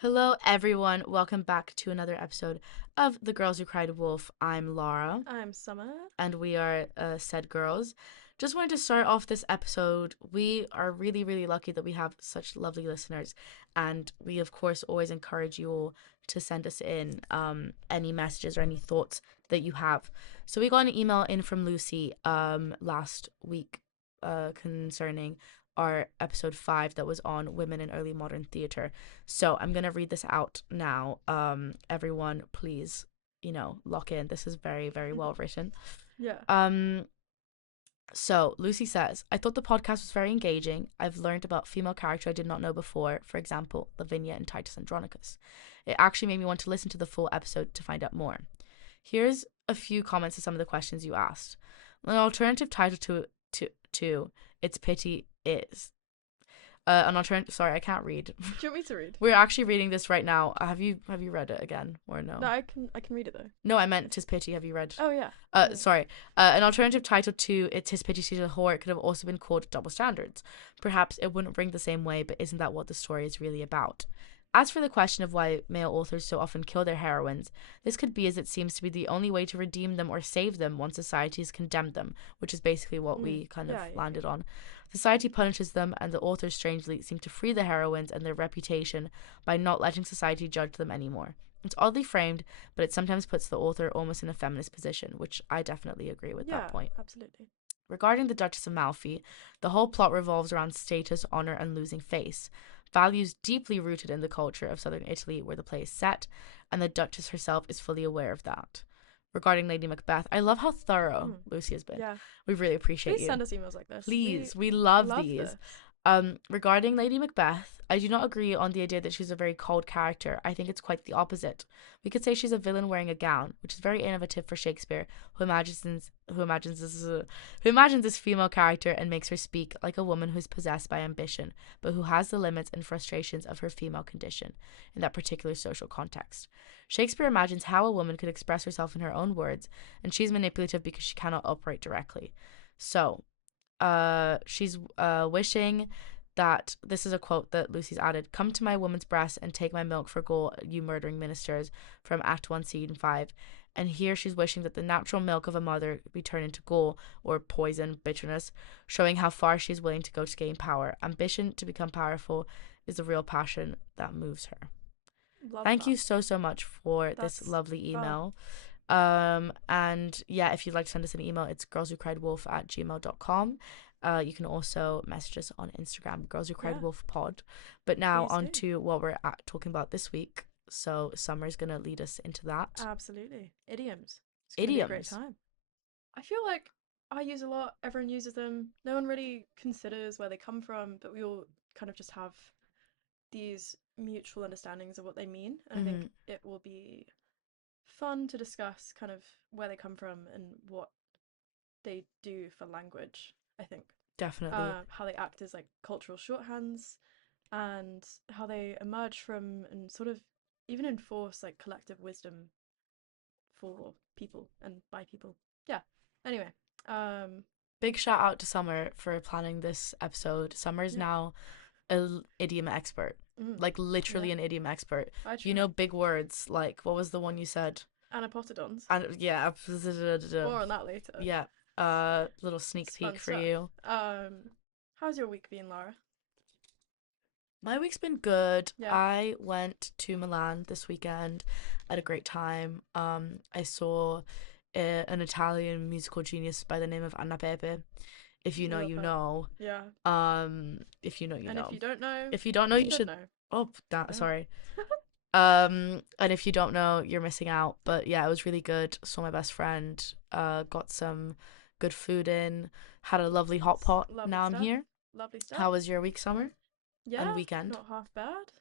Hello, everyone. Welcome back to another episode of The Girls Who Cried Wolf. I'm Laura, I'm Summer. and we are said girls. Just wanted to start off this episode. We are really, really lucky that we have such lovely listeners, and we, of course, always encourage you all to send us in any messages or any thoughts that you have. So we got an email in from Lucy last week concerning our episode 5 that was on women in early modern theater. So I'm gonna read this out now. Everyone, please, lock in. This is very, very well written. Yeah. Um, so Lucy says, I thought the podcast was very engaging. I've learned about female character I did not know before, for example, Lavinia and Titus Andronicus. It actually made me want to listen to the full episode to find out more. Here's a few comments to some of the questions you asked. An alternative title to It's Pity is an alternative. Sorry, I can't read. Do you want me to read? We're actually reading this right now. Have you read it again or no? No, I can read it though. No, I meant Tis Pity. Have you read? Oh yeah. Sorry. An alternative title to It Tis Pity She's a Whore could have also been called Double Standards. Perhaps it wouldn't ring the same way, but isn't that what the story is really about? As for the question of why male authors so often kill their heroines, this could be as it seems to be the only way to redeem them or save them once society has condemned them, which is basically what we kind of landed on. Society punishes them, and the authors strangely seem to free the heroines and their reputation by not letting society judge them anymore. It's oddly framed, but it sometimes puts the author almost in a feminist position, which I definitely agree with that point. Absolutely. Regarding the Duchess of Malfi, the whole plot revolves around status, honor, and losing face, values deeply rooted in the culture of southern Italy where the play is set, and the Duchess herself is fully aware of that. Regarding Lady Macbeth, I love how thorough Lucy has been. Yeah. We really appreciate Please you. send us emails like this. Please, we love these. This. Regarding Lady Macbeth, I do not agree on the idea that she's a very cold character. I think it's quite the opposite. We could say she's a villain wearing a gown, which is very innovative for Shakespeare, who imagines this female character and makes her speak like a woman who is possessed by ambition, but who has the limits and frustrations of her female condition in that particular social context. Shakespeare imagines how a woman could express herself in her own words, and she's manipulative because she cannot operate directly. So, she's wishing that this is a quote that Lucy's added, come to my woman's breast and take my milk for gall, you murdering ministers, from Act 1 Scene 5. And here she's wishing that the natural milk of a mother be turned into gall or poison, bitterness, showing how far she's willing to go to gain power. Ambition to become powerful is the real passion that moves her. Thank you so much for this lovely email. And yeah, if you'd like to send us an email, it's girlswhocriedwolf@gmail.com. You can also message us on Instagram, Girls Who Cried Wolf Pod. But now on to what we're talking about this week. So Summer's gonna lead us into that. Absolutely. Idioms. It's Idioms. Be a great time. I feel like I use a lot, everyone uses them. No one really considers where they come from, but we all kind of just have these mutual understandings of what they mean. And I think it will be fun to discuss kind of where they come from and what they do for language, I think. Definitely. How they act as like cultural shorthands and how they emerge from and sort of even enforce like collective wisdom for people and by people. Yeah. Anyway. Big shout out to Summer for planning this episode. Summer is now an idiom expert. Like literally an idiom expert. You know big words like, what was the one you said? Anapotodons. And yeah. More on that later. Yeah. Little sneak peek for you. How's your week been, Laura? My week's been good. Yeah. I went to Milan this weekend. I had a great time. I saw an Italian musical genius by the name of Anna Pepe. If you know, you know. Yeah. If you know, you and know. If you don't know, you should know. Oh, sorry. And if you don't know, you're missing out. But yeah, it was really good. Saw my best friend. Got some good food in. Had a lovely hot pot. Lovely now stuff. I'm here. Lovely stuff. How was your week, Summer? Yeah. And weekend? Not half bad.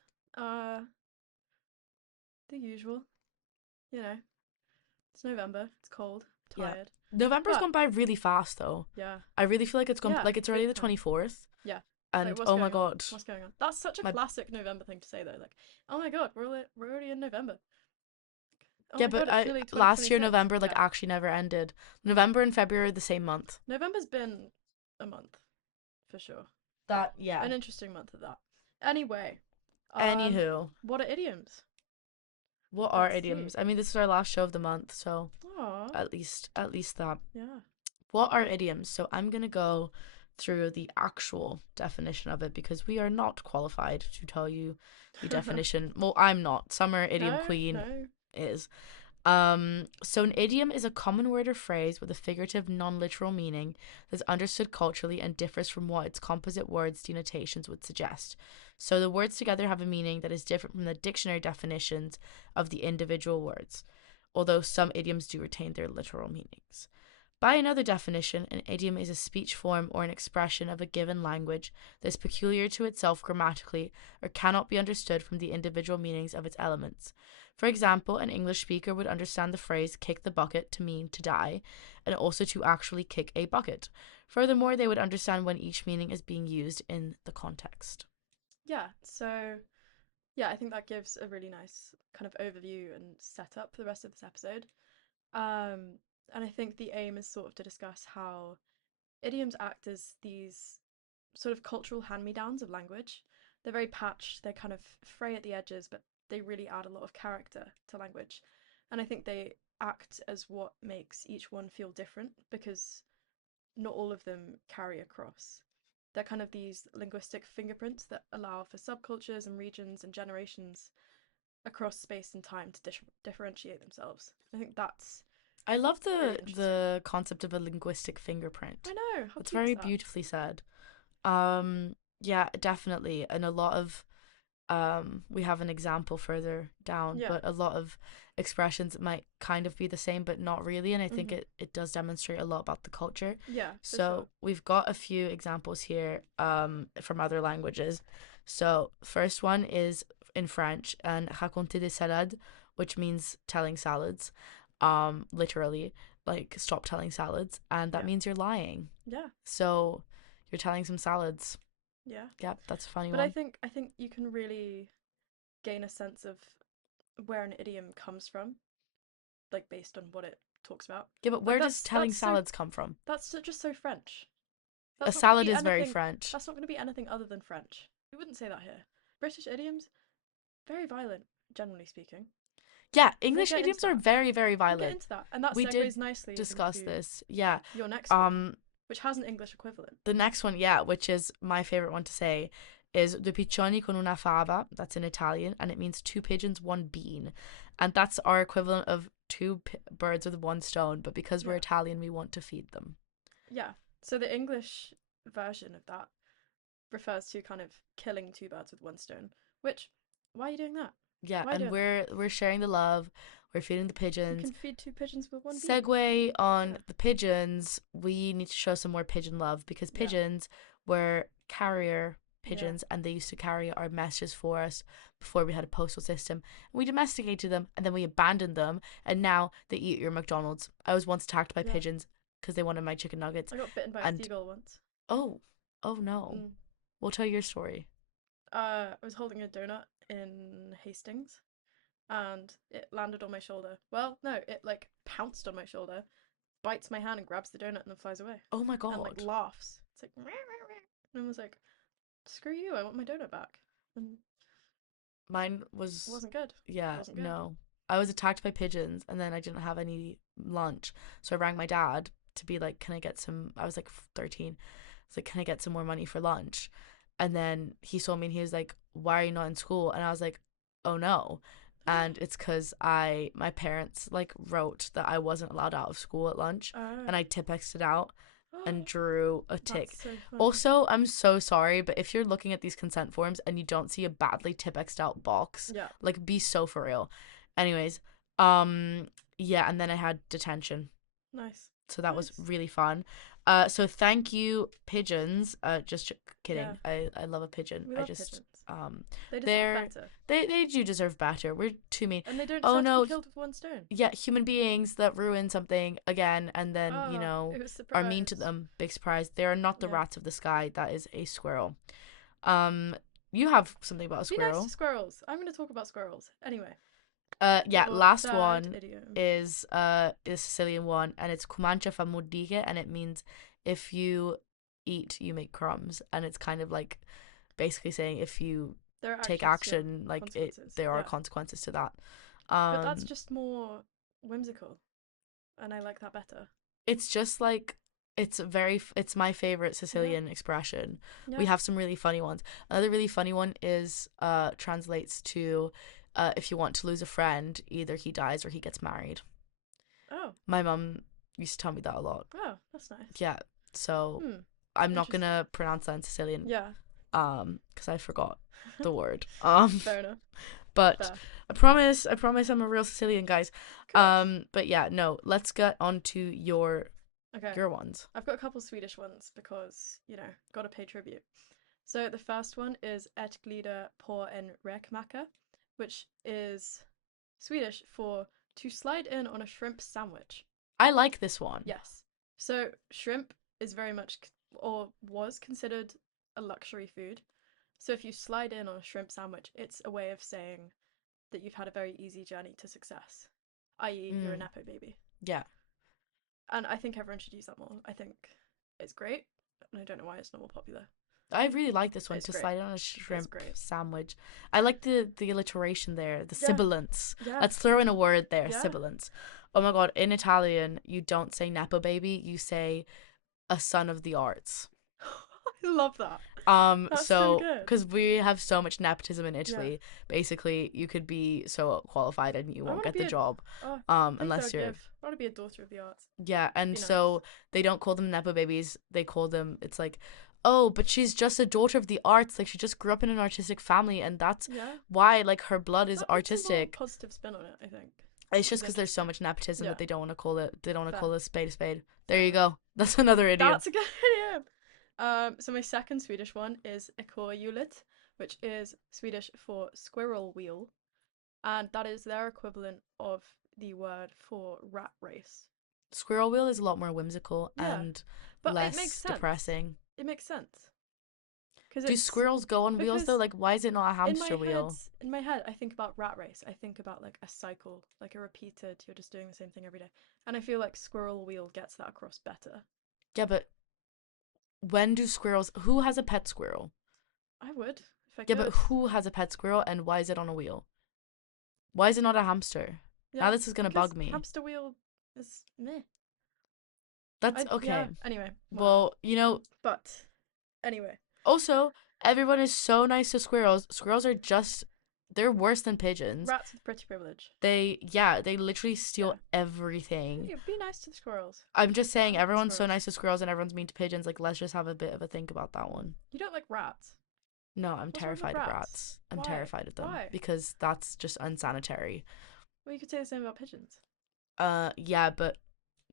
The usual. You know. It's November. It's cold. Tired. Yeah. November's gone by really fast though. Yeah. I really feel like it's gone like it's already the 24th. Yeah. And oh my god. What's going on? That's such a classic November thing to say though. Like, oh my god, we're already in November. Oh yeah, but last year November actually never ended. November and February are the same month. November's been a month, for sure. That yeah. An interesting month of that. Anyway, Um, Anywho, what are idioms? what are Let's see. idioms? I mean, this is our last show of the month, so Aw, at least that. yeah. What are idioms? So I'm gonna go through the actual definition of it because we are not qualified to tell you the definition. Well, I'm not. Summer Idiom No, Queen no. is. So an idiom is a common word or phrase with a figurative, non-literal meaning that's understood culturally and differs from what its composite words denotations would suggest. So the words together have a meaning that is different from the dictionary definitions of the individual words, although some idioms do retain their literal meanings. By another definition, an idiom is a speech form or an expression of a given language that is peculiar to itself grammatically or cannot be understood from the individual meanings of its elements. For example, an English speaker would understand the phrase kick the bucket to mean to die, and also to actually kick a bucket. Furthermore, they would understand when each meaning is being used in the context. Yeah, so yeah, I think that gives a really nice kind of overview and setup for the rest of this episode. Um, and I think the aim is sort of to discuss how idioms act as these sort of cultural hand-me-downs of language. They're very patched, they're kind of fray at the edges, but they really add a lot of character to language. And I think they act as what makes each one feel different because not all of them carry across. They're kind of these linguistic fingerprints that allow for subcultures and regions and generations across space and time to differentiate themselves. I think that's I love really the interesting. the concept of a linguistic I fingerprint. know, how It's cute is very that? beautifully said. Yeah, definitely. And a lot of we have an example further down, Yeah. but a lot of expressions might kind of be the same but not really, and I think Mhm. it does demonstrate a lot about the culture. Yeah, for So sure. we've got a few examples here from other languages. So first one is in French and raconter des salades, which means telling salads, literally, like stop telling salads, and that Yeah. means you're lying. Yeah. So you're telling some salads. Yeah. Yep, that's a funny But I one. think I think you can really gain a sense of where an idiom comes from, like based on what it talks about. Yeah, but Like where does telling salads come from? just so French. A That's not going to salad be is very anything. French. That's not going to be anything other than French. We wouldn't say that here. British idioms very violent, generally speaking. Yeah, We'll English get into idioms are that. very, very We'll get violent. into that, and that We did segues nicely discuss into this. Yeah. your next one, Um, which has an English equivalent. the next one, yeah, which is my favorite one to say, is due piccioni con una fava. That's in Italian, and it means two pigeons, one bean, and that's our equivalent of two birds with one stone. But because we're Yeah, Italian, we want to feed them. yeah. So the English version of that refers to kind of killing two birds with one stone. Which, why are you doing that? Yeah, Why are you and doing that? we're sharing the love. We're feeding the You pigeons. can feed two pigeons with one bean. Segue on Yeah, the pigeons, we need to show some more pigeon love because yeah, pigeons were carrier yeah, pigeons and they used to carry our messages for us before we had a postal system. And we domesticated them and then we abandoned them and now they eat your McDonald's. I was once attacked by yeah. pigeons because they wanted my chicken nuggets. I got bitten by a And seagull once. oh, oh no. Mm. We'll tell your story. I was holding a donut in Hastings, and it landed on my shoulder. Well, no, it like pounced on my shoulder, bites my hand and grabs the donut and then flies away, Oh my and like god. laughs. It's like, and I was like, screw you, I want my donut back. And Mine it was, wasn't good. It yeah, wasn't good. no. I was attacked by pigeons and then I didn't have any lunch. So I rang my dad to be like, can I get some? I was like 13. I was like, can I get some more money for lunch? And then he saw me and he was like, why are you not in school? And I was like, oh no. And it's because my parents like wrote that I wasn't allowed out of school at lunch Oh. and I Tipp-X'd it out and drew a That's tick. so funny. Also, I'm so sorry, but if you're looking at these consent forms and you don't see a badly Tipp-X'd out box, Yeah. like be so for real. Anyways, um, yeah, and then I had detention, Nice. so that was Nice. really fun. So thank you, pigeons. Just Yeah. kidding. I love a pigeon. We I love just pigeons. um, They deserve they're better. they do deserve better. We're too mean. And they don't Oh deserve to be no, killed with one stone. yeah, human beings that ruin something again and then, Oh, it was are mean to surprise. them. Big surprise. They are not the Yeah. rats of the sky. That is a squirrel. Um, you have something about a Be nice to squirrel. squirrels. I'm going to talk about squirrels. Anyway, Yeah, your last third one idiom. is a Sicilian one and it's Comanche fa modiche and it means if you eat, you make crumbs. And it's kind of like basically saying if you there are take actions, yeah, action, like it consequences, there are yeah. consequences to that. But that's Um just more whimsical, and I like that better. it's just like it's my favorite Yeah, Sicilian expression. We yeah. have some really funny ones. Another really funny one is translates to if you want to lose a friend, either he dies or he gets married. Oh, My mum used to tell me that a lot. oh, that's nice. Yeah. So Hmm, I'm not interesting. gonna pronounce that in Sicilian, Yeah, because I forgot the word. fair enough. But Fair. I promise I'm a real Sicilian, guys. Cool. But yeah, no, let's get on to Okay, your ones. I've got a couple Swedish ones because, gotta pay tribute. So the first one is ett glida på en räkmacka, which is Swedish for to slide in on a shrimp sandwich. I like this one. Yes. So shrimp is very much, or was considered, a luxury food. So if you slide in on a shrimp sandwich, it's a way of saying that you've had a very easy journey to success, i.e., you're a Mm, Nepo baby. yeah. And I think everyone should use that more. I think it's great, and I don't know why it's not more popular. I really like this one, It's to great. slide on a It's shrimp great. sandwich. I like the alliteration there, the Yeah, sibilance. yeah, Let's throw in a word there, yeah. sibilance. Oh my god, in Italian, you don't say nepo baby, you say a son of the arts. I love that. That's so So good. because we have so much nepotism in Yeah. Italy, basically you could be so qualified and you I won't want to get be the a. job, Oh, things I unless would you're. give. I want to be a daughter of the arts. Yeah, and Be nice. so they don't call them nepo babies. They call them. It's like, oh, but she's just a daughter of the arts. Like she just grew up in an artistic family, and that's Yeah. why like her blood is That puts a more artistic. positive spin on it, I think. It's Which just is because there's so interesting. much nepotism Yeah. that they don't want to call it. They don't want to Fair. call a spade a spade. There Fair you enough. go. That's another idiom. That's a good idiom. So my second Swedish one is ekorrhjulet, which is Swedish for squirrel wheel, and that is their equivalent of the word for rat race. Squirrel wheel is a lot more whimsical Yeah, and but it makes less sense. depressing. It makes sense because Do it's squirrels go on wheels though? because Like, why is it not a in my hamster head, wheel? in my head, I think about rat race. I think about like a cycle, like a repeated. You're just doing the same thing every day, and I feel like squirrel wheel gets that across better. Yeah, but when do squirrels? Who has a pet squirrel? I would if I Yeah, but could. who has a pet squirrel and why is it on a wheel? Why is it not a hamster? Now Yeah, this is gonna because bug me. hamster wheel is meh. That's I okay. yeah. Anyway, whatever. Well, But anyway, also everyone is so nice to squirrels. Squirrels are just they're worse than pigeons. rats with pretty privilege. They literally steal Yeah, everything. yeah. Be nice to the squirrels. I'm just I saying like the everyone's so squirrels. nice to squirrels and everyone's mean to pigeons. Like let's just have a bit of a think about that one. You don't like rats. No, I'm What's wrong with terrified of rats? rats. I'm Why? terrified of them Why? because that's just unsanitary. Well, you could say the same about pigeons. Yeah, but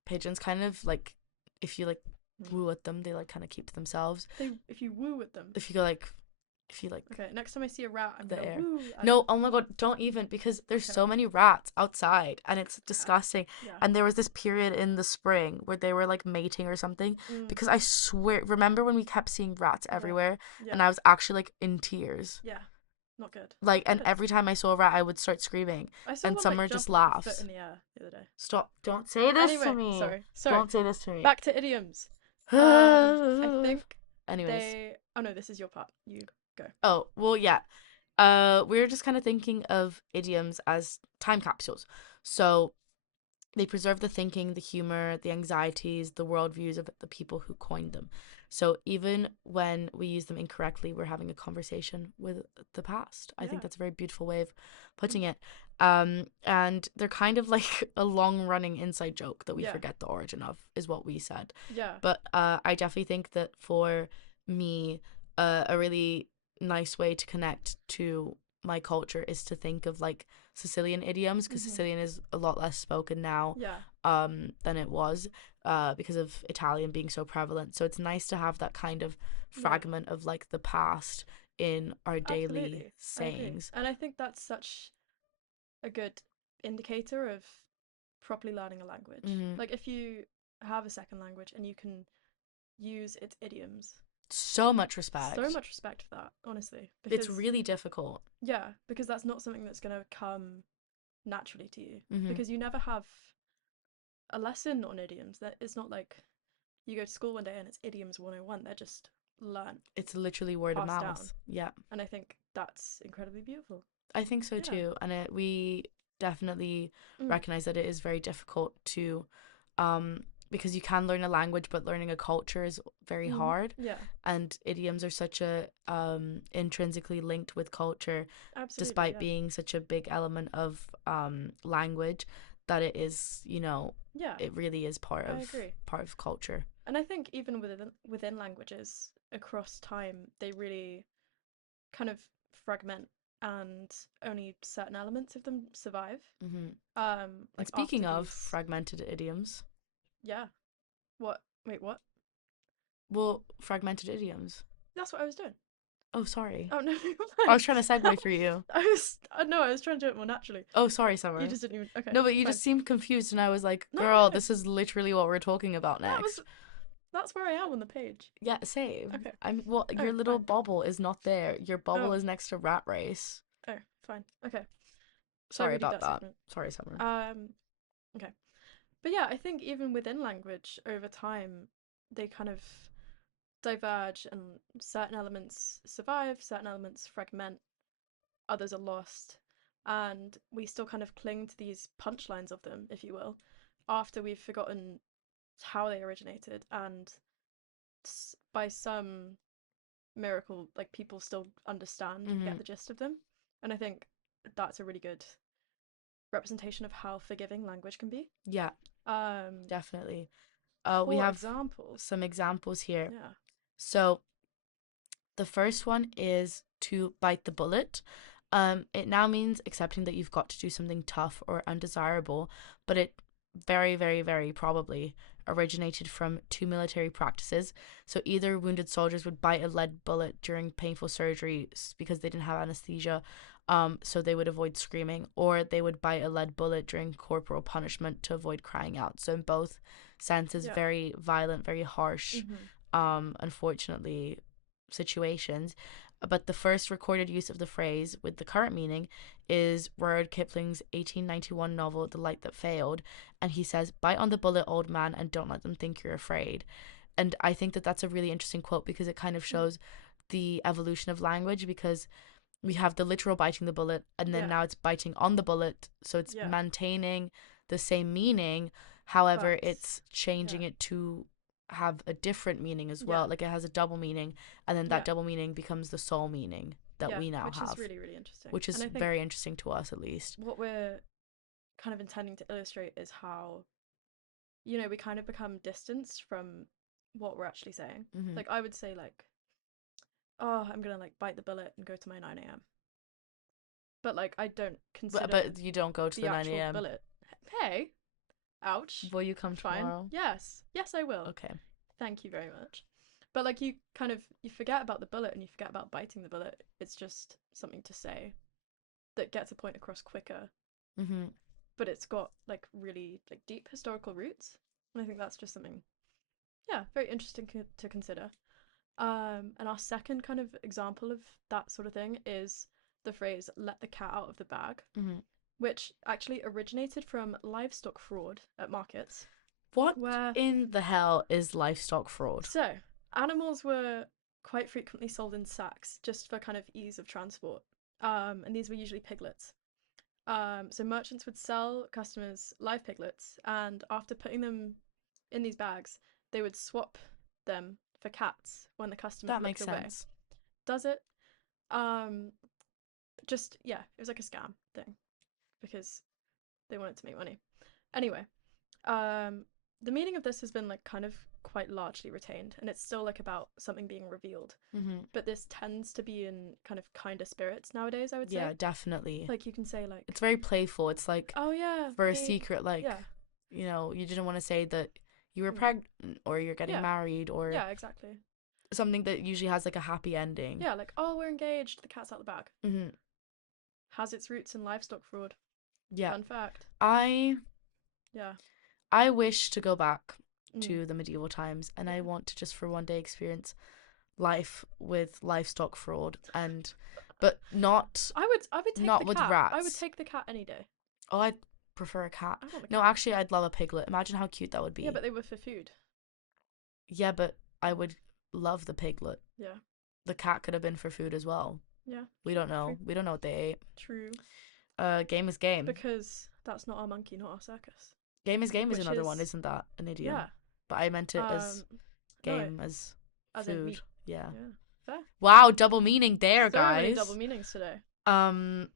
pigeons kind of like if you like Hmm. woo at them, they like kind of keep to themselves. If you woo with them. If you go like, if you like Okay, next time I see a rat, I'm the gonna air. woo at No, it. oh my god, don't even because there's Okay. so many rats outside and it's Yeah. disgusting. Yeah. And there was this period in the spring where they were like mating or something Mm. because I swear, remember when we kept seeing rats Yeah. everywhere Yeah. and I was actually like in tears. Yeah. Not good. Like, Not and good. every time I saw a rat, I would start screaming, I saw and one like Summer just jump like a foot laughs. in the air the other day. Stop! Don't say this to Anyway, me. sorry. Sorry. Don't say this to me. Back to idioms. I think Anyways, they. Oh no, this is your part. You go. oh well, yeah. We're just kind of thinking of idioms as time capsules. So they preserve the thinking, the humor, the anxieties, the worldviews of the people who coined them. So even when we use them incorrectly, we're having a conversation with the past. I think Yeah. that's a very beautiful way of putting it. And they're kind of like a long running inside joke that we Yeah. forget the origin of, is what we said. Yeah. But I definitely think that for me, a really nice way to connect to my culture is to think of like Sicilian idioms because Mhm. Sicilian is a lot less spoken now Yeah. than it was because of Italian being so prevalent. So it's nice to have that kind of Yeah. fragment of like the past in our daily Absolutely. I agree. sayings. And I think that's such a good indicator of properly learning a language. Hmm. Like if you have a second language and you can use its idioms, So much so respect. much respect for that, honestly. It's Because really difficult. yeah, because that's not something that's going to come naturally to you Hmm. because you never have a lesson on idioms. That it's not like you go to school one day and it's idioms 101. They're just learned, It's literally word of passed down. mouth. Yeah. And I think that's incredibly beautiful. I think so Yeah. too, and we definitely Mm. recognize that it is very difficult to, um, because you can learn a language, but learning a culture is very Mm-hmm. hard, Yeah. and idioms are such a intrinsically linked with culture, Absolutely. despite Yeah. being such a big element of language, that it is, Yeah. it really is I agree. part of culture. And I think even within languages across time, they really kind of fragment, and only certain elements of them survive. Hmm. And Like after speaking of these, fragmented idioms, yeah. What? Wait, what? well, fragmented idioms. That's what I was doing. Oh, sorry. Oh no, I fine. was trying to segue for you. I was. No, I was trying to do it more naturally. Oh, sorry, You Summer. just didn't even. Okay, No, but you fine. just seemed confused, and I was like, No, girl, no, this is literally what we're talking about that was. next. That's where I am on the page. Yeah, same. Okay. Well, Oh, your little fine. bubble is not there. Your bubble Oh, is next to Rat Race. oh, fine. Okay. So Sorry redo about that that. segment. Sorry, Summer. Um. Okay. But yeah, I think even within language, over time, they kind of diverge, and certain elements survive, certain elements fragment, others are lost, and we still kind of cling to these punchlines of them, if you will, after we've forgotten how they originated, and by some miracle, like people still understand and Hmm. get the gist of them. And I think that's a really good representation of how forgiving language can be. Yeah, Um, definitely. We for have example, some examples here. yeah, So the first one is to bite the bullet. It now means accepting that you've got to do something tough or undesirable, but it very, very, very probably originated from two military practices. So either wounded soldiers would bite a lead bullet during painful surgery because they didn't have anesthesia, so they would avoid screaming, or they would bite a lead bullet during corporal punishment to avoid crying out. So in both senses, yeah, very violent, very harsh, mm-hmm. unfortunately, situations. But the first recorded use of the phrase with the current meaning is Rudyard Kipling's 1891 novel The Light That Failed, and he says, "Bite on the bullet, old man, and don't let them think you're afraid." And I think that that's a really interesting quote because it kind of Mm. shows the evolution of language, because we have the literal biting the bullet, and then Yeah, now it's biting on the bullet, so it's yeah, maintaining the same meaning. However, but it's changing yeah, it to have a different meaning as yeah, well. Like it has a double meaning, and then that yeah, double meaning becomes the sole meaning that yeah, we now which is have, really, really interesting. which And is I very think interesting to us, at least. what we're kind of intending to illustrate is how, we kind of become distanced from what we're actually saying. Hmm. Like, I would say, like, oh, I'm gonna, like, bite the bullet and go to my 9 a.m. But, like, I don't consider But you don't go to the the 9 actual a.m. bullet. Hey, ouch. Will you come Fine. tomorrow? Yes. Yes, I will. Okay. Thank you very much. But, like, you forget about the bullet and you forget about biting the bullet. It's just something to say that gets a point across quicker, Hmm. but it's got like really like deep historical roots, and I think that's just something, yeah, very interesting to consider. And our second kind of example of that sort of thing is the phrase "let the cat out of the bag," Hmm. which actually originated from livestock fraud at markets, What where in the hell is livestock fraud? so animals were quite frequently sold in sacks just for kind of ease of transport. And these were usually piglets. So merchants would sell customers live piglets, and after putting them in these bags, they would swap them for cats when the customers That looked makes away. sense. Does it? Um, just yeah, it was like a scam thing because they wanted to make money. Anyway, um, the meaning of this has been like kind of quite largely retained, and it's still like about something being revealed. Hmm. But this tends to be in kind of kinder spirits nowadays, I would say. Yeah, definitely. Like you can say like, It's very playful. It's like oh yeah, for a he, secret, like, yeah, you didn't want to say that you were mm, pregnant or you're getting yeah, married or yeah, exactly. something that usually has like a happy ending. Yeah, like, oh, we're engaged, the cat's out the bag. Hmm. Has its roots in livestock fraud. Yeah. Fun fact. I Yeah. I wish to go back Mm. to the medieval times, and I Yeah. want to just for one day experience life with livestock fraud, and but not I would take the with cat. I would rats. take the cat any day. Oh, I'd prefer a cat. I want the No, cat. actually, I'd love a piglet. Imagine how cute that would Yeah, be. but they were for food. Yeah, but I Oh. would love the piglet. Yeah. The cat could have been for food as well. Yeah. We True. don't know. True. We don't know what they ate. True. Game is game. Because that's not our monkey, not our circus. Game is Which another one, is isn't that an idiom? yeah. But I meant it as No, game as as in food. meat. Yeah. Yeah. Fair. Wow, double meaning there, So many double guys. meanings today. Um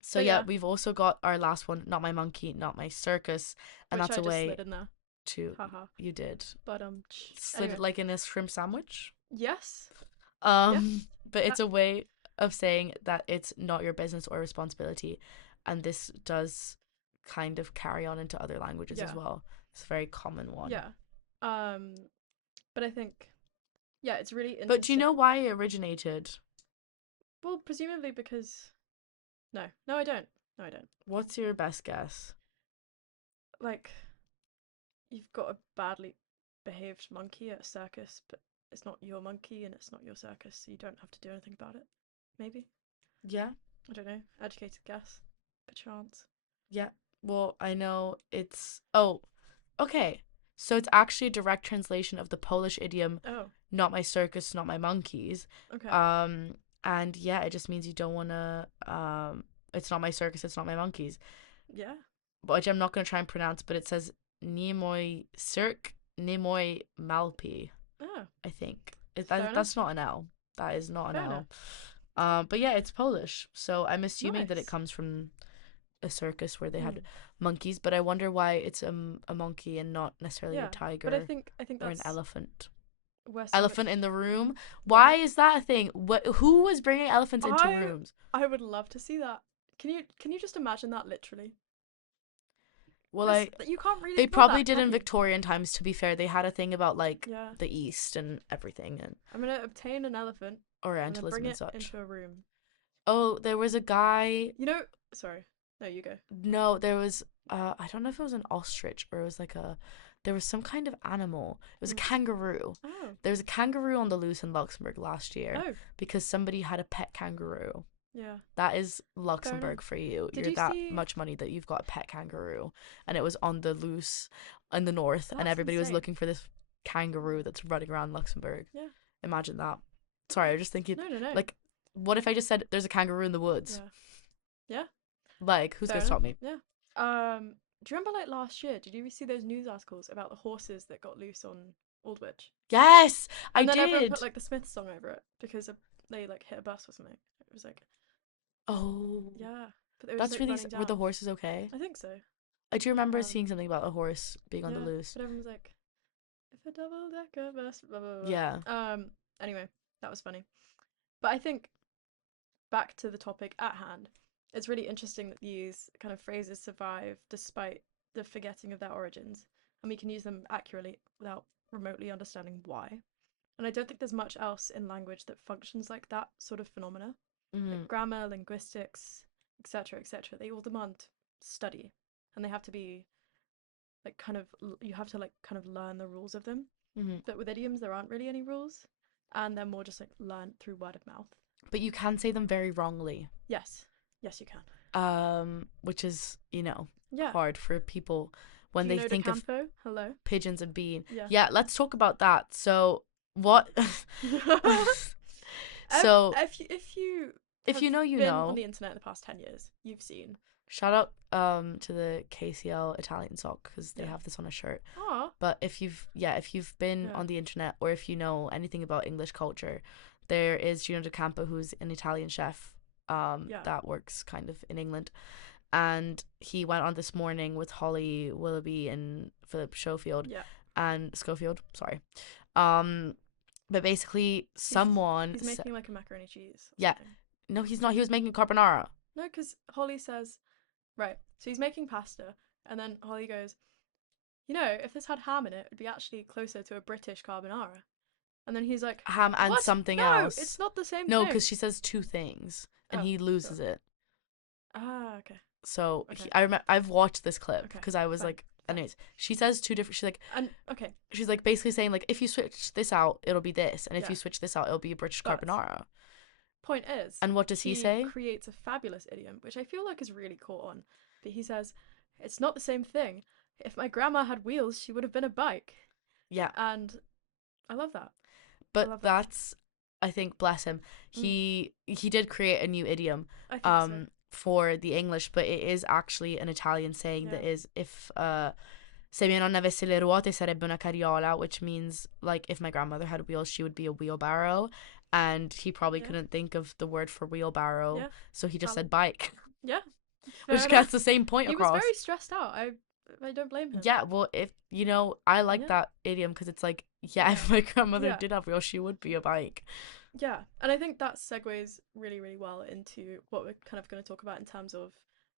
so But yeah, yeah, we've also got our last one, not my monkey, not my circus, and which that's I a just way slid in there. to Haha. you did. But Slid anyway. it like in a shrimp sandwich. Yes. Yeah. But That it's a way of saying that it's not your business or responsibility, and this does kind of carry on into other languages as yeah. well. It's a very common one. Yeah. Um but I think yeah, it's really But do you interesting. know why it originated? Well, presumably because no. No, I don't. No, I don't. What's your best guess? Like you've got a badly behaved monkey at a circus, but it's not your monkey and it's not your circus, so you don't have to do anything about it. Maybe. Yeah, I don't know. Educated guess. Perchance. yeah. Well, I know it's. Oh, okay. So it's actually a direct translation of the Polish idiom Oh, "not my circus, not my monkeys." okay. Um, and yeah, it just means you don't wanna. It's not my circus, it's not my monkeys. Yeah. Which I'm not gonna try and pronounce, but it says "nie mój cirk, nie mój malpi." Oh, I think fair enough. that's not an L. That is not an Fair enough. L. But yeah, it's Polish, so I'm assuming that it Nice. comes from a circus where they had Mm. monkeys. But I wonder why it's a monkey and not necessarily a Yeah, but tiger I think or an that's elephant. where so Elephant in much. the room. Yeah. Why is that a thing? What? Who was bringing elephants into I rooms? I would love to see that. Can you just imagine that literally? Well, This you can't they really film probably that, did can in you? Victorian times. To be fair, they had a thing about like Yeah. the East and everything, and I'm gonna obtain an elephant and then Orientalism bring and it such. into a room. Oh, there was a guy. You know, sorry. No, you go. No, there was. I don't know if it was an ostrich or it was like a. There was some kind of animal. It was a Mm. kangaroo. Oh. There was a kangaroo on the loose in Luxembourg last year Oh. because somebody had a pet kangaroo. Yeah. That is Fair enough. Luxembourg for you. Did You're you that see? much money that you've got a pet kangaroo, and it was on the loose in the north, and That's everybody was insane. looking for this kangaroo that's running around Luxembourg. Yeah. Imagine that. Sorry, I was just thinking, No, no, no. like, what if I just said there's a kangaroo in the woods? Yeah. Yeah. Like, who's Fair gonna enough. stop me? Yeah. Do you remember like last year? Did you see those news articles about the horses that got loose on Aldwych? Yes, I And then everyone put did. like the Smiths song over it because they like hit a bus or something. It was like Oh, yeah, but they were just that's like really. running Were the down. horses okay? I think so. I do remember seeing Um, something about a horse being on the yeah, loose. but everyone was like, if a double decker bus, blah blah Yeah. blah. Anyway, that was funny. But I think back to the topic at hand, it's really interesting that these kind of phrases survive despite the forgetting of their origins, and we can use them accurately without remotely understanding why. And I don't think there's much else in language that functions like that sort of phenomena. Like Mm-hmm. grammar, linguistics, etc., etc. They all demand study, and they have to be like kind of you have to like kind of learn the rules of them. Mm-hmm. But with idioms, there aren't really any rules, and they're more just like learned through word of mouth. But you can say them very wrongly. Yes, yes, you can. Which is, Yeah. hard for people Do when you they know the think of campo? Hello. pigeons and bean. Yeah. Yeah, let's talk about that. So, what? So, If you if have you know, you been on know. the internet in the past 10 years, you've seen. Shout out to the KCL Italian sock because they Yeah. have this on a shirt. Ah. But if you've been Yeah. on the internet or if you know anything about English culture, there is Gino De Campo, who's an Italian chef Yeah. that works kind of in England, and he went on this morning with Holly Willoughby and Philip Schofield Yeah. and Schofield, sorry. Um, but basically someone He's making like a macaroni cheese. Or yeah, something. no, he's not. He was making carbonara. No, because Holly says, right. So he's making pasta, and then Holly goes, if this had ham in it, it'd be actually closer to a British carbonara. And then he's like, Ham and what? something No, else. it's not the same No, thing. because she says two things and Oh, he loses sure. it. Ah, okay. So Okay. I've watched this clip Okay, because I was fair, like, fair. anyways, she says two different. And okay, She's like basically saying like if you switch this out, it'll be this, and if Yeah. you switch this out, it'll be a British But- carbonara. point is, And what does he say? creates a fabulous idiom, which I feel like is really caught on. But he says, it's not the same thing. If my grandma had wheels, she would have been a bike. Yeah, And I love that. but love that. that's I think, bless him, Mm, he did create a new idiom I think so. for the English, but it is actually an Italian saying Yeah. that is, if se mia nonna avesse le ruote sarebbe una carriola, which means like if my grandmother had wheels, she would be a wheelbarrow. And he probably Yeah. couldn't think of the word for wheelbarrow, Yeah. so he just Valid. said bike, Yeah. Fair which gets enough. the same point He was very across. stressed out. I don't blame him. Yeah, well, if you know, I like Yeah. that idiom because it's like, yeah, Yeah. if my grandmother Yeah. did have wheels, she would be a bike. Yeah. And I think that segues really, really well into what we're kind of going to talk about in terms of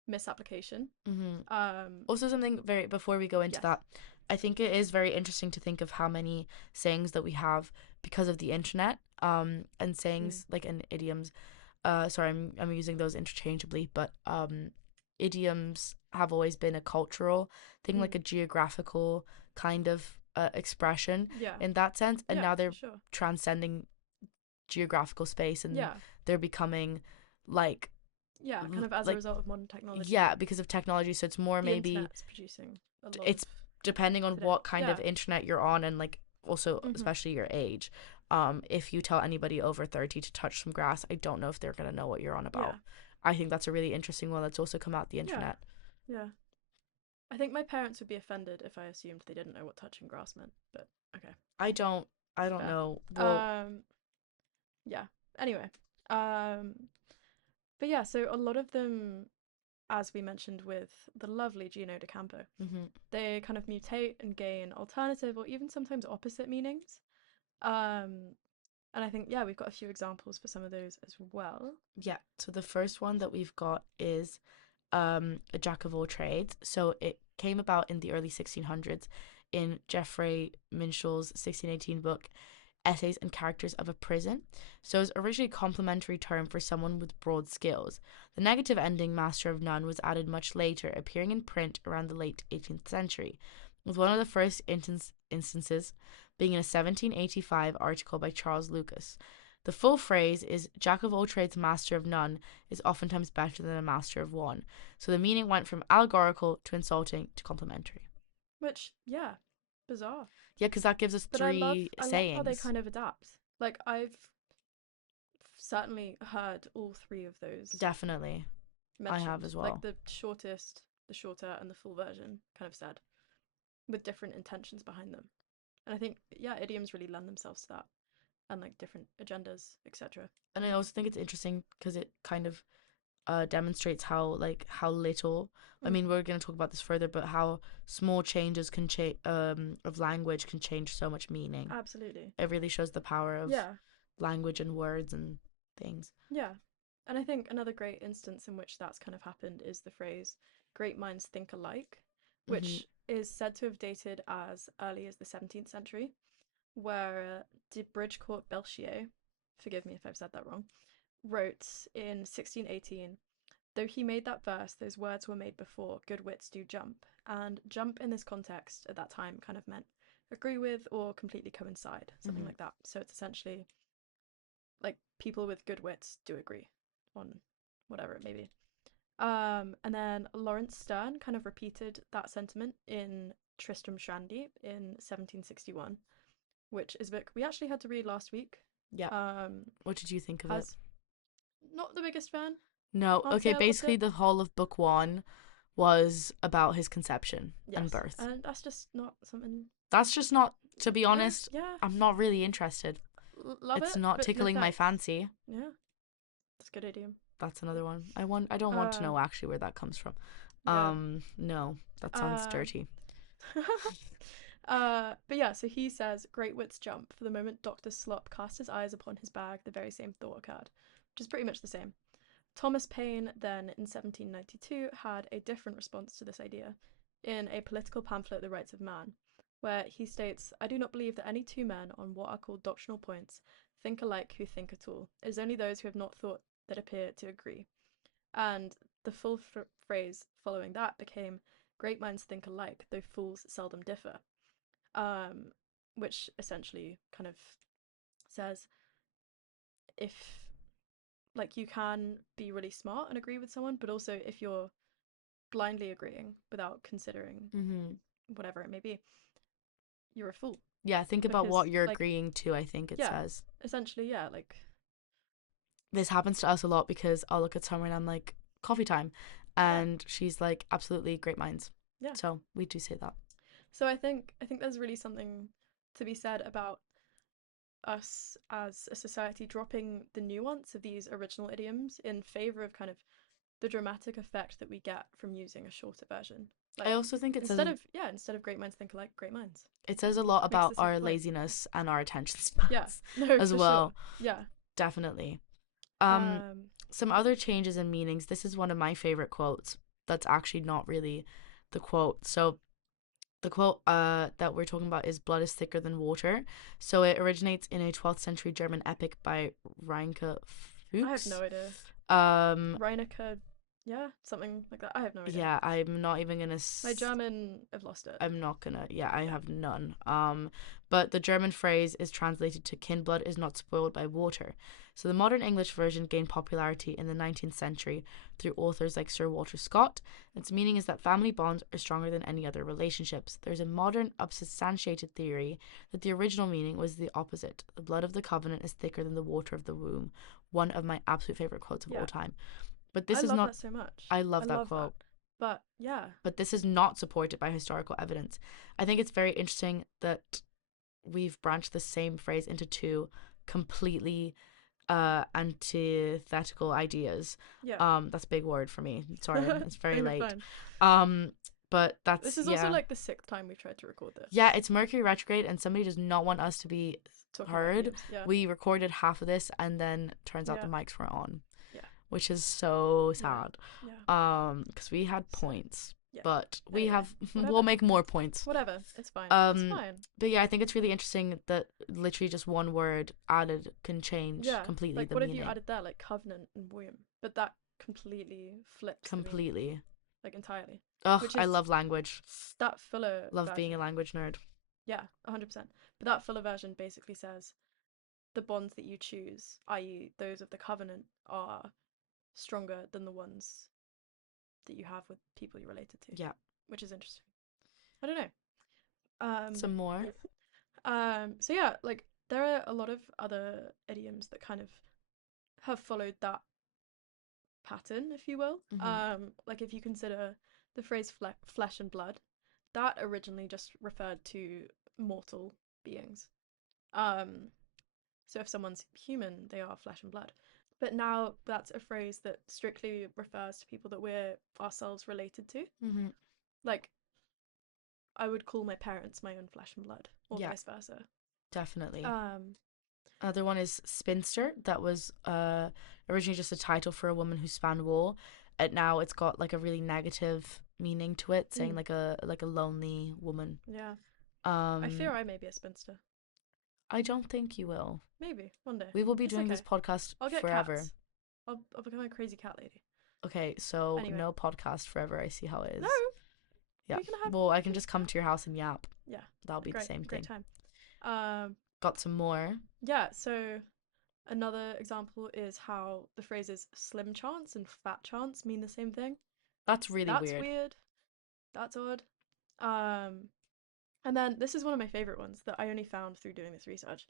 misapplication. Hmm. Um, Also, something very before we go into yes. that, I think it is very interesting to think of how many sayings that we have because of the internet, and Mm. sayings like and idioms. Sorry, I'm using those interchangeably, but idioms have always been a cultural thing, like Mm. a geographical kind of expression Yeah. in that sense, and Yeah, now for they're sure. transcending geographical space, and Yeah. they're becoming like Yeah, kind of as a like result of modern technology, yeah, because of technology, so it's more the maybe internet's producing a lot of it's depending on today. what kind Yeah. of internet you're on, and like also Mhm. especially your age. If you tell anybody over 30 to touch some grass, I don't know if they're going to know what you're on Yeah. about. I think that's a really interesting one that's also come out the Yeah. internet. Yeah. I think my parents would be offended if I assumed they didn't know what touching grass meant, but okay. I don't Fair. know. Well, Um yeah. Anyway. Um but yeah, so a lot of them, as we mentioned with the lovely Gino de Campo, mhm. they kind of mutate and gain alternative or even sometimes opposite meanings. Um and I think yeah, we've got a few examples for some of those as well. Yeah. So the first one that we've got is a jack of all trades. So it came about in the early 1600s in Geoffrey Minshall's 1618 book Essays and Characters of a Prison. So it was originally a complimentary term for someone with broad skills. The negative ending, Master of None, was added much later, appearing in print around the late 18th century, with one of the first instances being in a 1785 article by Charles Lucas. The full phrase is Jack of all trades, master of none is oftentimes better than a master of one. So the meaning went from allegorical to insulting to complimentary. Which, yeah, bizarre. Yeah, because that gives us But three I love how they sayings. kind of adapt. Like I've certainly heard all three of those Definitely. I have mentioned. as Like well. the shortest, the shorter, and the full version kind of said, with different intentions behind them. And I think, yeah, idioms really lend themselves to that, and like different agendas, etc. And I also think it's interesting because it kind of demonstrates how little. I Mm, mean, we're going to talk about this further, but how small changes can change of language can change so much meaning. absolutely. It really shows the power of Yeah, language and words and things. yeah. And I think another great instance in which that's kind of happened is the phrase "great minds think alike," Hmm. which is said to have dated as early as the 17th century, where de Bridgecourt Belchier, forgive me if I've said that wrong, wrote in 1618, though he made that verse, those words were made before, good wits do jump. And jump in this context at that time kind of meant agree with or completely coincide, something Hmm. like that. So it's essentially like people with good wits do agree on whatever it may be. And then Lawrence Sterne kind of repeated that sentiment in Tristram Shandy in 1761, which is a book we actually had to read last week. Yeah. Um, What did you think of it? as not the biggest fan, No. can't say Okay. I loved Basically, it. the whole of book one was about his conception and Yes, birth. and that's just not something. That's just not. To be Yeah, honest, yeah, I'm not really interested. love It's it, not but no tickling my thanks. fancy. Yeah, that's a good idiom. That's another one. I don't want to know Um, actually where that comes from. yeah. No, that sounds Um, dirty. but yeah, so he says, "Great wits jump. For the moment Doctor Slop cast his eyes upon his bag, the very same thought occurred," which is pretty much the same. Thomas Paine, then in 1792, had a different response to this idea in a political pamphlet, The Rights of Man, where he states, "I do not believe that any two men on what are called doctrinal points think alike who think at all. It is only those who have not thought that appear to agree." And the full phrase following that became, "Great minds think alike, though fools seldom differ," um, which essentially kind of says if like you can be really smart and agree with someone, but also if you're blindly agreeing without considering Mm-hmm. whatever it may be, you're a fool. Yeah, think about what Because, you're like, agreeing to, I think it yeah, says. essentially, yeah, like, This happens to us a lot because I'll look at Summer and I'm like, coffee time. yeah, And she's like, absolutely great minds. yeah. So we do say that. So I think there's really something to be said about us as a society dropping the nuance of these original idioms in favor of kind of the dramatic effect that we get from using a shorter version. I Like, also think instead of great minds think alike, great minds. it says a lot Makes about the same our point. laziness and our attention Yeah. spans No, as for sure. well. Yeah. Definitely. Um, Um some other changes in meanings. This is one of my favorite quotes. That's actually not really the quote. So the quote that we're talking about is blood is thicker than water. So it originates in a 12th century German epic by Reinke I have no Fuchs. idea. Um, Reinecker, yeah, something like that. I have no idea. yeah, I'm not even gonna. My German, I've lost it. I'm not gonna. Yeah, I Yeah. have none. But the German phrase is translated to "kin blood is not spoiled by water." So the modern English version gained popularity in the 19th century through authors like Sir Walter Scott. Its meaning is that family bonds are stronger than any other relationships. There's a modern, unsubstantiated theory that the original meaning was the opposite. The blood of the covenant is thicker than the water of the womb. One of my absolute favorite quotes of all Yeah. time. But I this is love not. that so much. I I love that love that. quote, But yeah. but this is not supported by historical evidence. I think it's very interesting that we've branched the same phrase into two completely antithetical ideas. Yeah. That's a big word for me. Sorry, it's No, very you're late. fine. Um, but This that's is also yeah. like the sixth time we've tried to record this. Yeah, it's Mercury retrograde and somebody does not want us to be Talking about heard. idioms. Yeah. We recorded half of this and then turns out the Yeah. mics were on, Yeah. which is so Yeah. sad. Yeah. Because we had So, points, yeah. but we Anyway, have we'll whatever. make more points. Whatever. It's fine. It's Um, fine. but yeah, I think it's really interesting that literally just one word added can change Yeah. completely Like, the what have you meaning. added there? Like, covenant and womb. But that completely flips the meaning. Completely. Like, entirely. Ugh, Which I is love language. that fuller Love being a version. language nerd. Yeah, 100%. But that fuller version basically says the bonds that you choose, i.e., those of the covenant, are stronger than the ones that you have with people you're related to, Yeah. which is interesting. I don't know. Um, Some more. so yeah, like there are a lot of other idioms that kind of have followed that pattern, if you will. Mm-hmm. Like if you consider the phrase flesh and blood, that originally just referred to mortal beings. Um, so if someone's human, they are flesh and blood. But now that's a phrase that strictly refers to people that we're ourselves related to. Mm-hmm. Like, I would call my parents my own flesh and blood, or Yeah, vice versa. definitely. Um, Other one is spinster. That was originally just a title for a woman who span wool. And now it's got like a really negative meaning to it, saying mm, like a lonely woman. yeah. I Um, fear I may be a spinster. I don't think you will. Maybe one day. We will be It's doing okay. this podcast I'll get forever. cats. I'll become a crazy cat lady. Okay, so Anyway, no podcast forever. I see how it no, is. Yeah. we can have. Well, I We can can. just come to your house and yap. Yeah, That'll be the great, same great thing. time. Got some more. Yeah. So another example is how the phrases slim chance and fat chance mean the same thing. That's really That's weird. weird. That's odd. Um, and then this is one of my favorite ones that I only found through doing this research.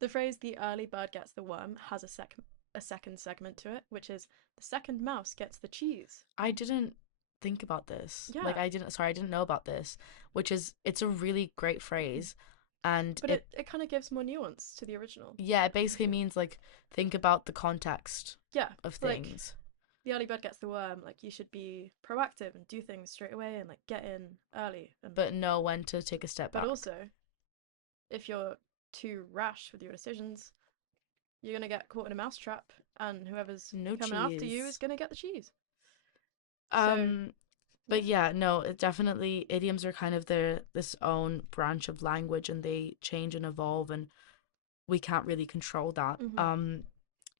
The phrase "the early bird gets the worm" has a second segment to it, which is "the second mouse gets the cheese." I didn't think about this. Like Yeah, I didn't know about this, which is it's a really great phrase and but it kind of gives more nuance to the original. yeah, it I basically feel. means like think about the context Yeah, of like things, the early bird gets the worm. Like you should be proactive and do things straight away and like get in early. And but know when to take a step but back. also, if you're too rash with your decisions, you're gonna get caught in a mousetrap, and whoever's No coming after you is cheese. gonna get the cheese. So Um yeah. but yeah, no, it definitely idioms are kind of their this own branch of language and they change and evolve and we can't really control that. Mhm.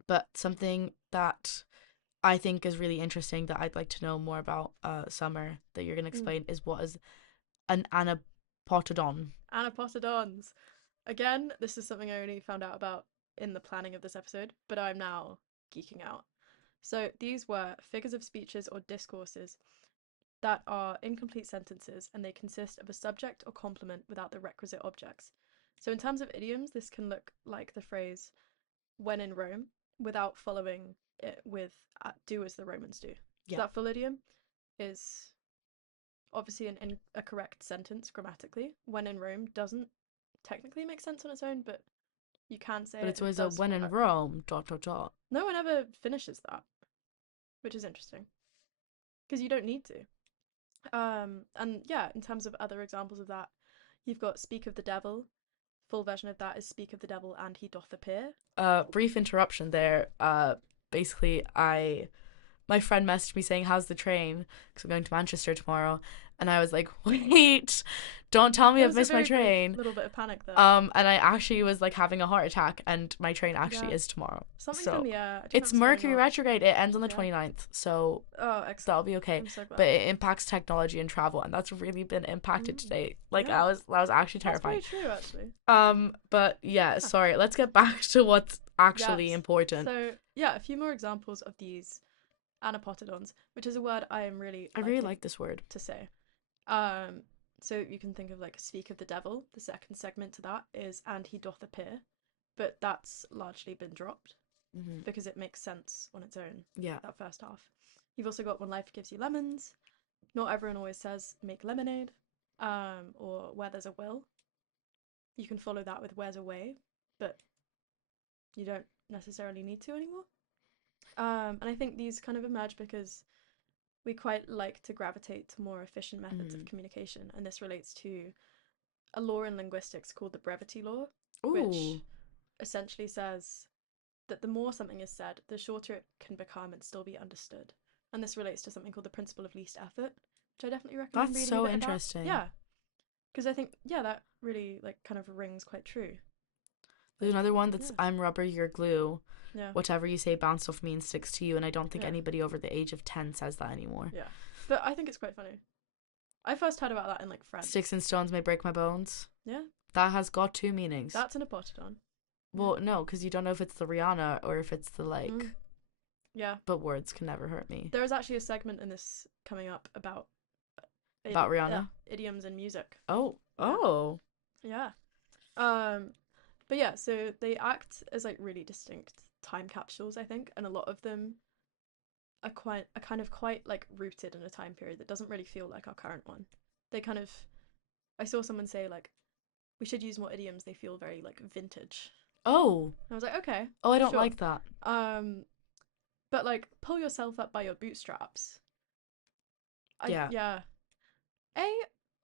But something that I think is really interesting that I'd like to know more about Summer that you're gonna Mm. explain is what is an anapotodon. Anapotodons. Again, this is something I only found out about in the planning of this episode, but I'm now geeking out. So these were figures of speeches or discourses that are incomplete sentences and they consist of a subject or complement without the requisite objects. So, in terms of idioms, this can look like the phrase when in Rome without following it with do as the Romans do. So, Yeah. that full idiom is obviously a correct sentence grammatically. When in Rome doesn't technically make sense on its own, but you can say But it it's and it always a does when in work. Rome, dot, dot, dot. No one ever finishes that, which is interesting because you don't need to. And yeah, in terms of other examples of that, you've got speak of the devil. Full version of that is speak of the devil and he doth appear. Brief interruption there. Basically, my friend messaged me saying, "How's the train?" Because I'm going to Manchester tomorrow, and I was like, "Wait, don't tell me There I've was a missed my very brief train." little bit of panic there. And I actually was like having a heart attack, and my train actually Yeah, is tomorrow. something's in So the air. I don't know it's what's going Mercury on. retrograde. It ends on the Yeah. 29th, so Oh, that'll excellent. be okay. I'm so But glad. it impacts technology and travel, and that's really been impacted Mm. today. Like Yeah, that was actually that's very terrifying. true, actually. But yeah, Yeah. sorry. Let's get back to what's actually Yes. important. So yeah, a few more examples of these anapotodons, which is a word I am really I really liking like this word. to say. Um, so you can think of like speak of the devil. The second segment to that is and he doth appear, but that's largely been dropped Mm-hmm. because it makes sense on its own. Yeah. That first half. You've also got when life gives you lemons. Not everyone always says make lemonade, or where there's a will. You can follow that with where's a way, but you don't necessarily need to anymore. And I think these kind of emerge because we quite like to gravitate to more efficient methods Mm-hmm. of communication, and this relates to a law in linguistics called the brevity law, which Ooh, essentially says that the more something is said, the shorter it can become and still be understood. And this relates to something called the principle of least effort, which I definitely recommend that's reading a so bit about. interesting. Yeah, because I think that really like kind of rings quite true. There's Like another one that's yeah, I'm rubber, you're glue. yeah, Whatever you say bounce off me and sticks to you, and I don't think yeah, anybody over the age of 10 says that anymore. yeah. But I think it's quite funny. I first heard about that in like French. Sticks and stones may break my bones. Yeah, That has got two meanings. that's an apotodon. Yeah. Well, no, because you don't know if it's the Rihanna or if it's the like. Mm. Yeah. But words can never hurt me. There is actually a segment in this coming up about About Rihanna. idioms in music. Oh, Yeah. oh, Yeah. Um, but yeah, so they act as like really distinct time capsules, I think, and a lot of them are kind of quite like rooted in a time period that doesn't really feel like our current one. They kind of I saw someone say like we should use more idioms. They feel very like vintage. oh, And I was like, okay, oh! I don't sure. like that. Um, but like pull yourself up by your bootstraps. Yeah. Yeah. A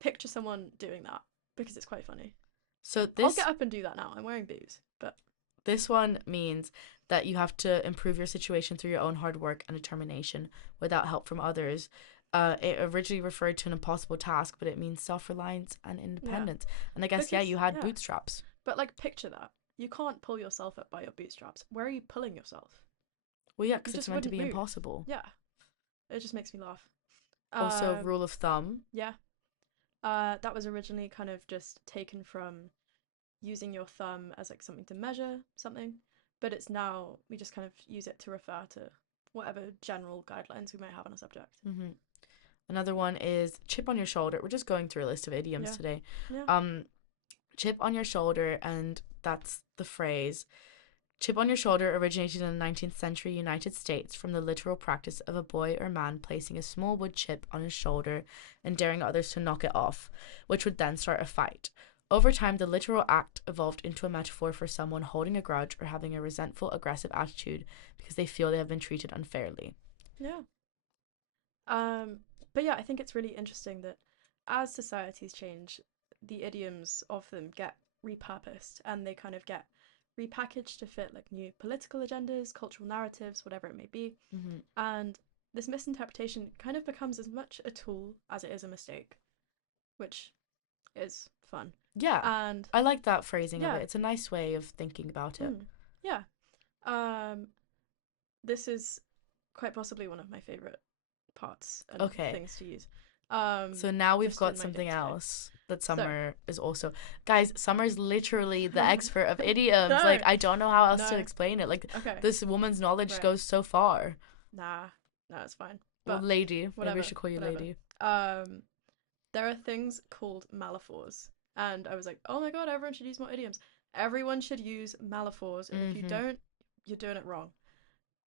picture someone doing that because it's quite funny. So I'll this get up and do that now. I'm wearing boots, but this one means that you have to improve your situation through your own hard work and determination without help from others. It originally referred to an impossible task, but it means self-reliance and yeah, independence. And I guess yeah, because you had yeah, bootstraps. but like picture that. You can't pull yourself up by your bootstraps. Where are you pulling yourself? Well, yeah, You because it's just meant to wouldn't be move. impossible. Yeah, it just makes me laugh. Also, rule of thumb. Yeah. That was originally kind of just taken from using your thumb as like something to measure something, but it's now we just kind of use it to refer to whatever general guidelines we might have on a subject. Mm-hmm. Another one is chip on your shoulder. We're just going through a list of idioms Yeah. today. Yeah. Chip on your shoulder, and that's the phrase. Chip on your shoulder originated in the 19th century United States from the literal practice of a boy or man placing a small wood chip on his shoulder and daring others to knock it off, which would then start a fight. Over time, the literal act evolved into a metaphor for someone holding a grudge or having a resentful, aggressive attitude because they feel they have been treated unfairly. Yeah. But yeah, I think it's really interesting that as societies change, the idioms of them get repurposed and they kind of get repackaged to fit like new political agendas, cultural narratives, whatever it may be. Mm-hmm. And this misinterpretation kind of becomes as much a tool as it is a mistake, which is fun. Yeah, And I like that phrasing of yeah, it. It's a nice way of thinking about it. yeah. Um, this is quite possibly one of my favorite parts and Okay, things to use. so now we've Just got in my something day to day. else that So, Summer is also. Guys, Summer's literally the expert of idioms. no, Like, I don't know how else to no. explain it. Like, Okay, this woman's knowledge right. goes so far. Nah, no, it's fine. Well, But lady. Maybe I whatever, should call you whatever. lady. Um, there are things called malaphors, and I was like, oh my god, everyone should use more idioms. Everyone should use malaphors, and if you Mm-hmm. don't, you're doing it wrong.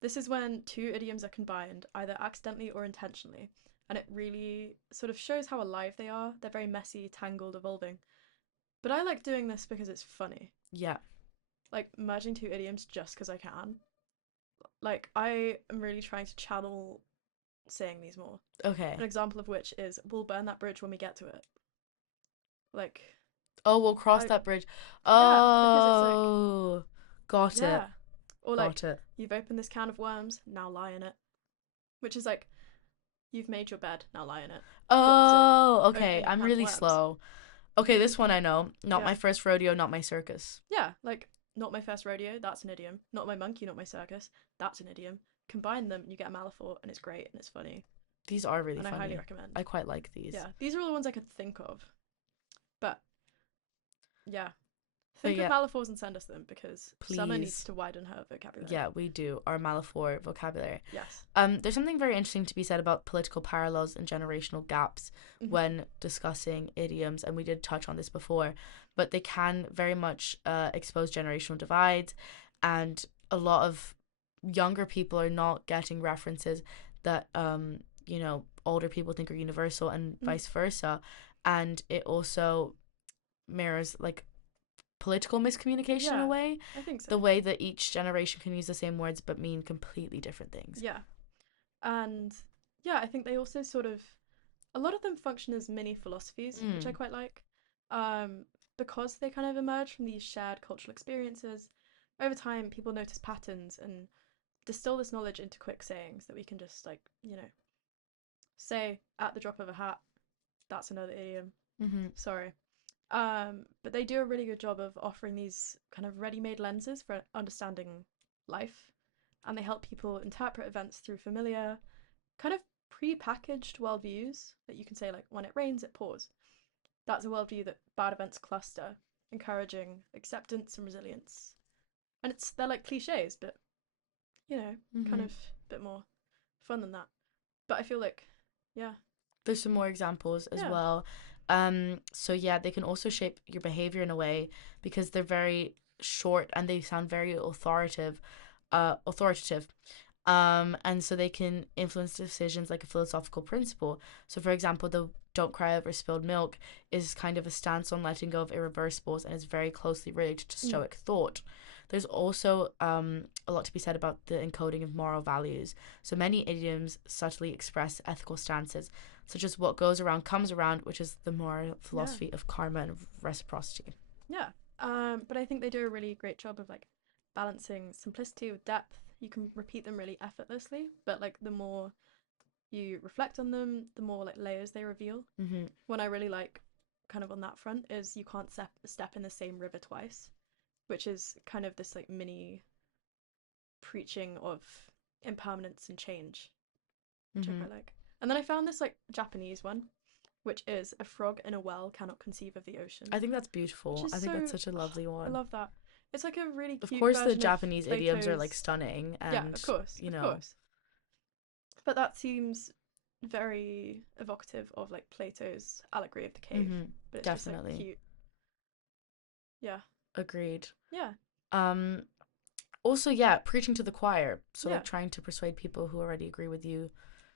This is when two idioms are combined, either accidentally or intentionally, and it really sort of shows how alive they are. They're very messy, tangled, evolving. But I like doing this because it's funny. Yeah. Like merging two idioms just because I can. Like I am really trying to channel saying these more. Okay. An example of which is we'll burn that bridge when we get to it. Like Oh, we'll cross I that bridge. yeah, because it's like Oh, got it. yeah. Or like Got it. you've opened this can of worms, now lie in it. Which is like you've made your bed, now lie in it. The opposite of Oh, okay. opening a I'm can of really worms. slow. Okay, this one I know. Not Yeah. my first rodeo, not my circus. Yeah, like not my first rodeo, that's an idiom. Not my monkey, not my circus, that's an idiom. Combine them and you get a malaphor and it's great and it's funny. These are really And I highly funny. recommend. I quite like these. Yeah, these are all the ones I could think of. But yeah, But think of yeah, malaphors and send us them because Summer needs please. to widen her vocabulary. Yeah, we do. Our Malafor vocabulary. Yes. There's something very interesting to be said about political parallels and generational gaps Mm-hmm. when discussing idioms, and we did touch on this before, but they can very much expose generational divides, and a lot of younger people are not getting references that older people think are universal, and Mm. vice versa, and it also mirrors like political miscommunication in a Yeah, way, I think so. the way that each generation can use the same words but mean completely different things. Yeah. And yeah, I think they also sort of a lot of them function as mini philosophies, which I Mm. quite like. Um, because they kind of emerge from these shared cultural experiences. Over time, people notice patterns and distill this knowledge into quick sayings that we can just like, say at the drop of a hat. That's another idiom. Mm-hmm. Sorry. But they do a really good job of offering these kind of ready-made lenses for understanding life, and they help people interpret events through familiar, kind of pre-packaged worldviews that you can say like when it rains it pours. That's a worldview that bad events cluster, encouraging acceptance and resilience. And they're like cliches, but kind Mm-hmm. of a bit more fun than that. But I feel like, yeah, There's some more examples as yeah, well. So yeah, they can also shape your behavior in a way because they're very short and they sound very authoritative. And so they can influence decisions like a philosophical principle. So, for example, the "don't cry over spilled milk" is kind of a stance on letting go of irreversibles and is very closely related to mm, Stoic thought. There's also a lot to be said about the encoding of moral values. So many idioms subtly express ethical stances, such as "what goes around comes around," which is the moral yeah, philosophy of karma and reciprocity. yeah. But I think they do a really great job of like balancing simplicity with depth. You can repeat them really effortlessly, but like the more you reflect on them, the more like layers they reveal. Mm-hmm. One I really like, kind of on that front, is you can't step in the same river twice, which is kind of this like mini preaching of impermanence and change, which I Mm-hmm. quite like. And then I found this like Japanese one, which is a frog in a well cannot conceive of the ocean, I think that's which beautiful. is I think that's so such a lovely I one. love that. It's like a really Of cute course, the version of Japanese idioms are like Plato's. stunning, Yeah, and of course. But that seems very evocative of like Plato's allegory of the cave. mm-hmm, But it's just like definitely cute. Yeah, agreed. yeah, Um, Also, yeah, preaching to the choir. So yeah, like trying to persuade people who already agree with you.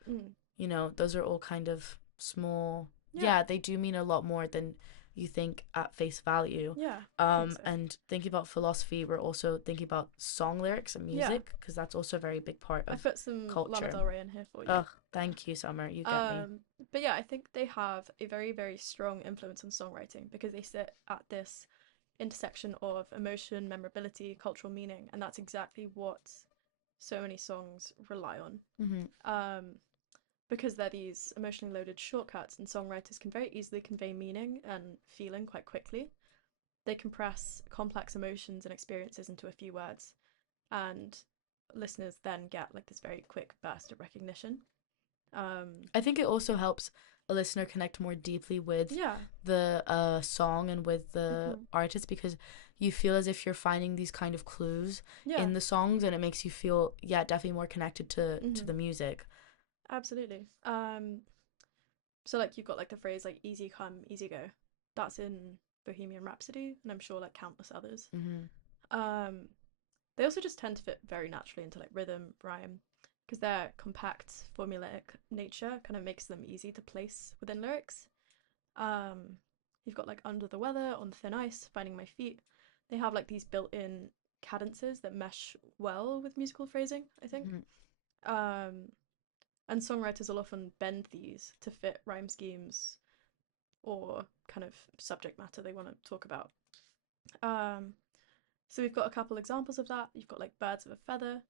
mm, Those are all kind of small. yeah, Yeah, they do mean a lot more than you think at face value. yeah. I think so. And thinking about philosophy, we're also thinking about song lyrics and Yeah, music because that's also a very big part I of put some Lana culture. Del Rey in here for you. Ugh, thank you, Summer. You get me. Um, but yeah, I think they have a very, very strong influence on songwriting because they sit at this intersection of emotion, memorability, cultural meaning, and that's exactly what so many songs rely on. Mm-hmm. Um, because they're these emotionally loaded shortcuts, and songwriters can very easily convey meaning and feeling quite quickly. They compress complex emotions and experiences into a few words, and listeners then get like this very quick burst of recognition. I think it also helps a listener connect more deeply with Yeah. the song and with the Mm-hmm. artist because you feel as if you're finding these kind of clues Yeah. in the songs and it makes you feel, yeah, definitely more connected to Mm-hmm. the music. Absolutely. So like you've got like the phrase like easy come, easy go. That's in Bohemian Rhapsody, and I'm sure like countless others. Mm-hmm. Um, they also just tend to fit very naturally into like rhythm, rhyme, because their compact, formulaic nature kind of makes them easy to place within lyrics. Um, you've got like Under the Weather, On Thin Ice, Finding My Feet. They have like these built-in cadences that mesh well with musical phrasing, I think. Mm-hmm. Um, and songwriters will often bend these to fit rhyme schemes or kind of subject matter they want to talk about. Um, so we've got a couple examples of that. You've got like Birds of a Feather,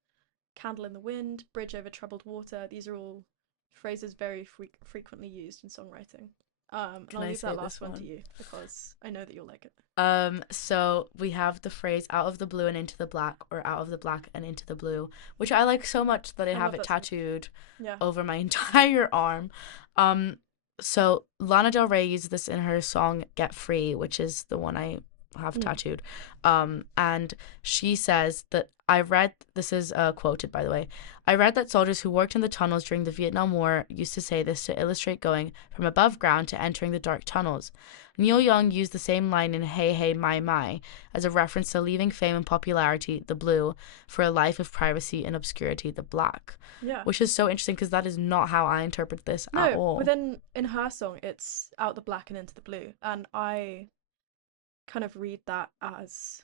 Candle in the Wind, Bridge over Troubled Water. These are all phrases very frequently used in songwriting. And Can I'll I leave say that this last one to one? you because I know that you'll like it. So we have the phrase out of the blue and into the black, or out of the black and into the blue, which I like so much that I I have love it that song. tattooed Yeah. over my entire arm. Um, so Lana Del Rey uses this in her song Get Free, which is the one I have Mm. tattooed. And she says that this is quoted by the way, I read that soldiers who worked in the tunnels during the Vietnam War used to say this to illustrate going from above ground to entering the dark tunnels. Neil Young used the same line in Hey Hey My as a reference to leaving fame and popularity, the blue, for a life of privacy and obscurity, the black. Yeah. Which is so interesting because that is not how I interpret this at No, all. within in her song, it's out the black and into the blue, and I kind of read that as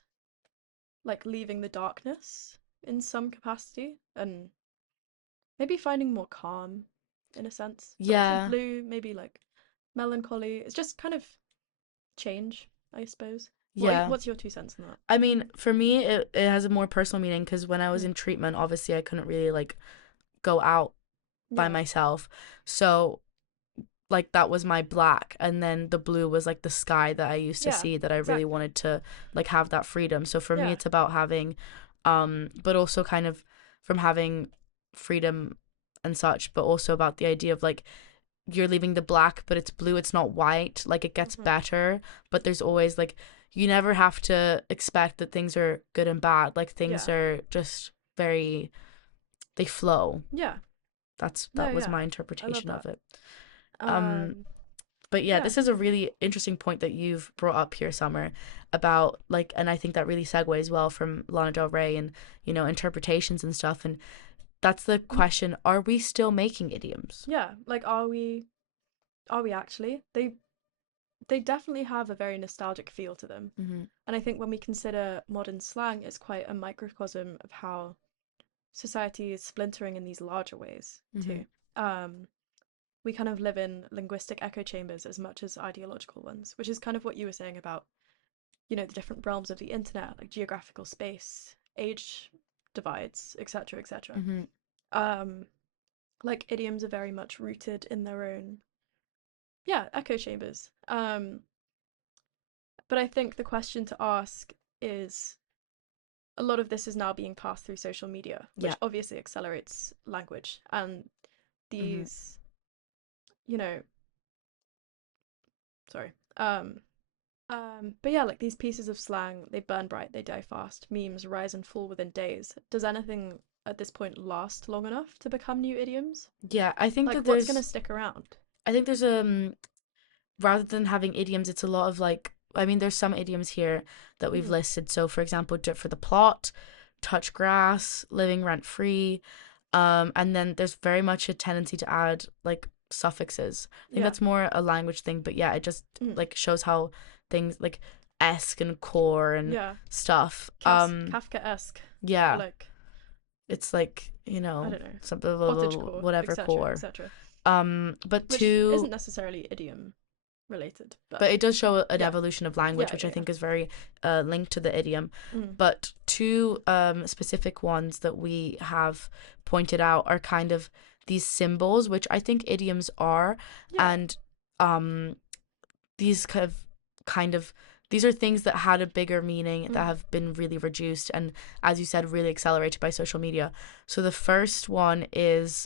like leaving the darkness in some capacity and maybe finding more calm in a sense. But also Yeah, blue, maybe like melancholy. It's just kind of change, I suppose. yeah. What's your 2 cents on that? I mean, for me, it has a more personal meaning because when I was Mm. in treatment, obviously I couldn't really like go out by Yeah. myself. So like that was my black, and then the blue was like the sky that I used to Yeah. see that I really Exactly. wanted to like have that freedom. So for me Yeah. it's about having but also kind of from having freedom and such, but also about the idea of like you're leaving the black but it's blue, it's not white, like it gets Hmm. better, but there's always like you never have to expect that things are good and bad, like things Yeah. are just very, they flow. Yeah. No, That was yeah. my I love interpretation that. of it. um Um, but yeah, yeah. this is a really interesting point that you've brought up here, Summer, about like, and I think that really segues well from Lana Del Rey and, you know, interpretations and stuff. And that's the Mm. question: are we still making idioms? Yeah. Like, are we actually? They definitely have a very nostalgic feel to them. Mm-hmm. And I think when we consider modern slang, it's quite a microcosm of how society is splintering in these larger ways Mm-hmm. too. Um, we kind of live in linguistic echo chambers as much as ideological ones, which is kind of what you were saying about, the different realms of the internet, like geographical space, age divides, etc., etc. Mm-hmm. Um, like idioms are very much rooted in their own, yeah, echo chambers. But I think the question to ask is a lot of this is now being passed through social media, Yeah. which obviously accelerates language. And Mm-hmm. these, you know, sorry. But yeah, like these pieces of slang, they burn bright, they die fast. Memes rise and fall within days. Does anything at this point last long enough to become new idioms? Yeah, Like, what's gonna stick around? I think there's rather than having idioms, it's a lot of like, I mean, there's some idioms here that we've Mm, listed. So, for example, drip for the plot, touch grass, living rent free. And then there's very much a tendency to add like suffixes. I think yeah. that's more a language thing, but yeah, it just Mm, like shows how things like esque and core and yeah. stuff. Kafka-esque, or Yeah, like, it's like, you I know, don't know, something cottagecore, whatever etc., core. etc. But Which isn't two, necessarily idiom related, but but it does show an yeah, evolution of language, yeah, which yeah, I yeah. think is very linked to the idiom. Mm, But two specific ones that we have pointed out are kind of these symbols, which I think idioms are, yeah. and um, these kind of these are things that had a bigger meaning that Mm, have been really reduced and, as you said, really accelerated by social media. So the first one is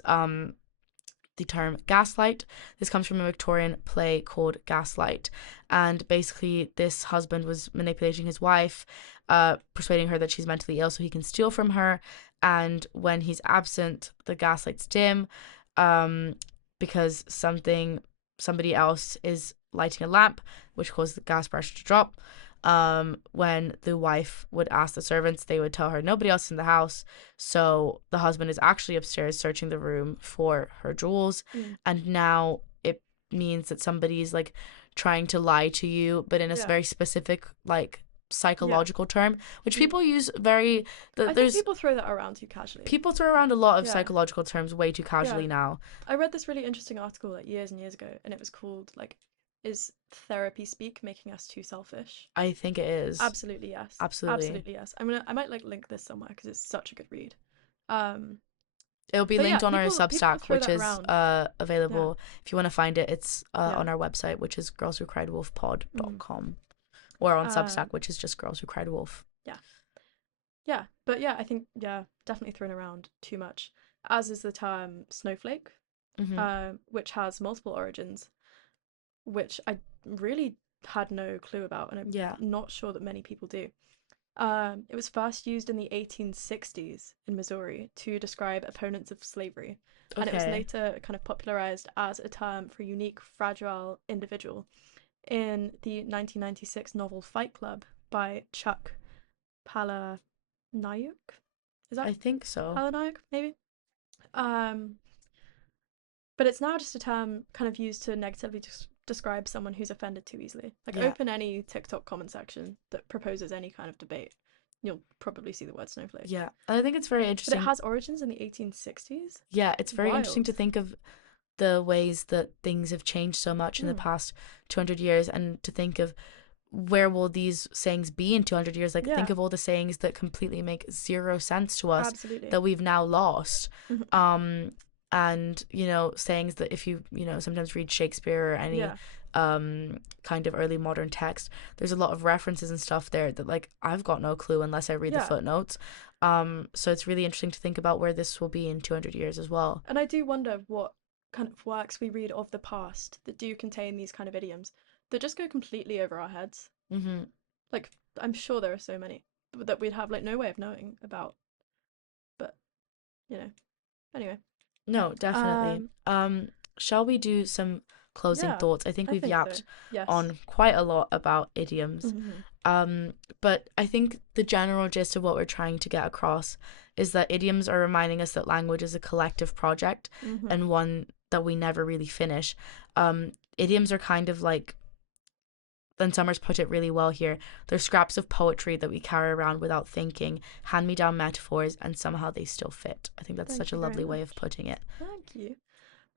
the term gaslight. This comes from a Victorian play called Gaslight. And basically, this husband was manipulating his wife, persuading her that she's mentally ill so he can steal from her. And when he's absent, the gaslight's dim, um, because something somebody else is lighting a lamp, which causes the gas pressure to drop. When the wife would ask the servants, they would tell her nobody else in the house. So the husband is actually upstairs searching the room for her jewels. Mm. And now it means that somebody's like trying to lie to you, but in a Yeah. very specific, like, Yeah. psychological term, which Mm. people use very. I think There's people throw that around too casually. people throw around a lot of Yeah. psychological terms way too Yeah. casually now. I read this really interesting article like years and years ago, and it was called like, "Is therapy speak making us too selfish?" I think it is. Absolutely yes. Absolutely. Absolutely yes. I might like link this somewhere because it's such a good read. It'll be But yeah, linked on our people Substack, throw which that is around. Yeah. available. If you want to find it, it's Yeah. on our website, which is Mm. girlswhocriedwolfpod.com, or on Substack, Um. which is just Girls Who Cried Wolf. Yeah. Yeah. But yeah, I think yeah, definitely thrown around too much. As is the term snowflake, Mm-hmm. which has multiple origins, which I really had no clue about, and I'm Yeah. not sure that many people do. It was first used in the 1860s in Missouri to describe opponents of slavery, and it was Okay. later kind of popularized as a term for a unique, fragile individual in the 1996 novel Fight Club by Chuck Palahniuk. Is that I think so. Palahniuk, maybe? Um, but it's now just a term kind of used to negatively describe someone who's offended too easily. Like, Yeah. open any TikTok comment section that proposes any kind of debate, you'll probably see the word snowflake. Yeah. And I think it's very But it interesting. has origins in the 1860s? Yeah, it's very interesting Wild. to think of the ways that things have changed so much in the Mm. past 200 years, and to think of where will these sayings be in 200 years. Like, think Yeah, of all the sayings that completely make zero sense to us absolutely. that we've now lost. Mhm. um and sayings that, if you sometimes read Shakespeare or any Yeah, kind of early modern text, there's a lot of references and stuff there that, like, I've got no clue unless I read the yeah. footnotes. So it's really interesting to think about where this will be in 200 years as well. And I do wonder what kind of works we read of the past that do contain these kind of idioms that just go completely over our heads. Mm-hmm. Like, I'm sure there are so many that we'd have like no way of knowing about. But, you know, anyway. No, definitely. Um, Shall we do some closing yeah, thoughts? I think I we've think so. yapped Yes. on quite a lot about idioms. Mm-hmm. But I think the general gist of what we're trying to get across is that idioms are reminding us that language is a collective project, Mm-hmm. and one that we never really finish. Idioms are kind of like, then Summers put it really well here. They're scraps of poetry that we carry around without thinking, hand me down metaphors, and somehow they still fit. I think that's Thank such a you very lovely way of much. putting it. Thank you.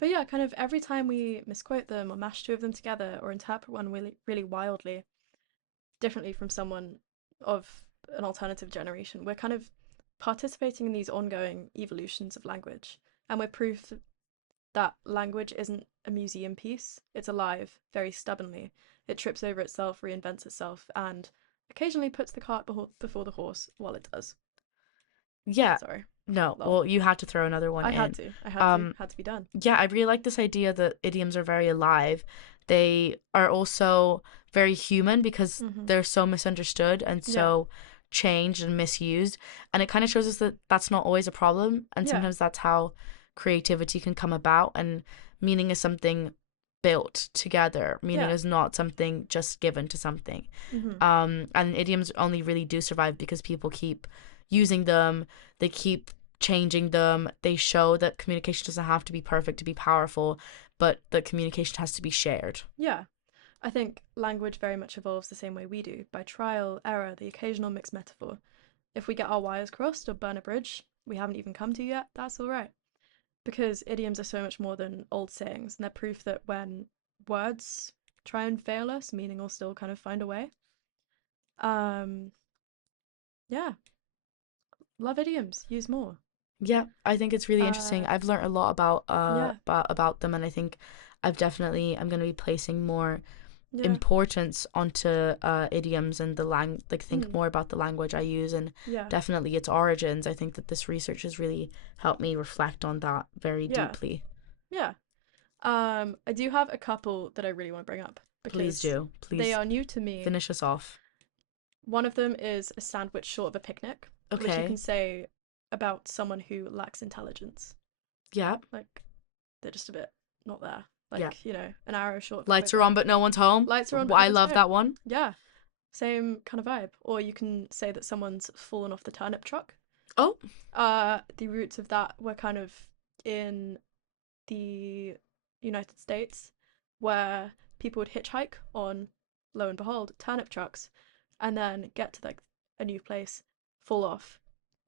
But yeah, kind of every time we misquote them or mash two of them together or interpret one really, really wildly, differently from someone of an alternative generation, we're kind of participating in these ongoing evolutions of language. And we're proof that language isn't a museum piece, it's alive very stubbornly. It trips over itself, reinvents itself, and occasionally puts the cart before the horse while it does. Yeah, Sorry. no, Lol. well, you had to throw another one I had in. to. I had to. Um, Had to be done. yeah, I really like this idea that idioms are very alive. They are also very human because Mm-hmm. they're so misunderstood and Yeah. so changed and misused. And it kind of shows us that that's not always a problem. And Yeah. sometimes that's how creativity can come about. And meaning is something built together, meaning Yeah. is not something just given to something. Mm-hmm. And idioms only really do survive because people keep using them, they keep changing them. They show that communication doesn't have to be perfect to be powerful, but that communication has to be shared. Yeah. I think language very much evolves the same way we do, by trial, error, the occasional mixed metaphor. If we get our wires crossed or burn a bridge we haven't even come to yet, that's alright. Because idioms are so much more than old sayings, and they're proof that when words try and fail us, meaning will still kind of find a way. Um, yeah, love idioms, use more. Yeah, I think it's really interesting. Uh, I've learned a lot about yeah, about them, and I think I'm going to be placing more yeah, importance onto idioms and the like, think mm, more about the language I use, and yeah, definitely its origins. I think that this research has really helped me reflect on that very yeah, deeply. yeah. I do have a couple that I really want to bring up Please because do. they Please are new to me. finish us off. One of them is a sandwich short of a picnic, which you can Okay. say about someone who lacks intelligence. Yeah. Like, they're just a bit not there. Yeah. Like, an arrow short for Lights are quiver. on, but no one's home. Lights are on, but I no one's love home. that one. Yeah, same kind of vibe. Or you can say that someone's fallen off the turnip truck. Oh. The roots of that were kind of in the United States, where people would hitchhike on, lo and behold, turnip trucks, and then get to like a new place, fall off,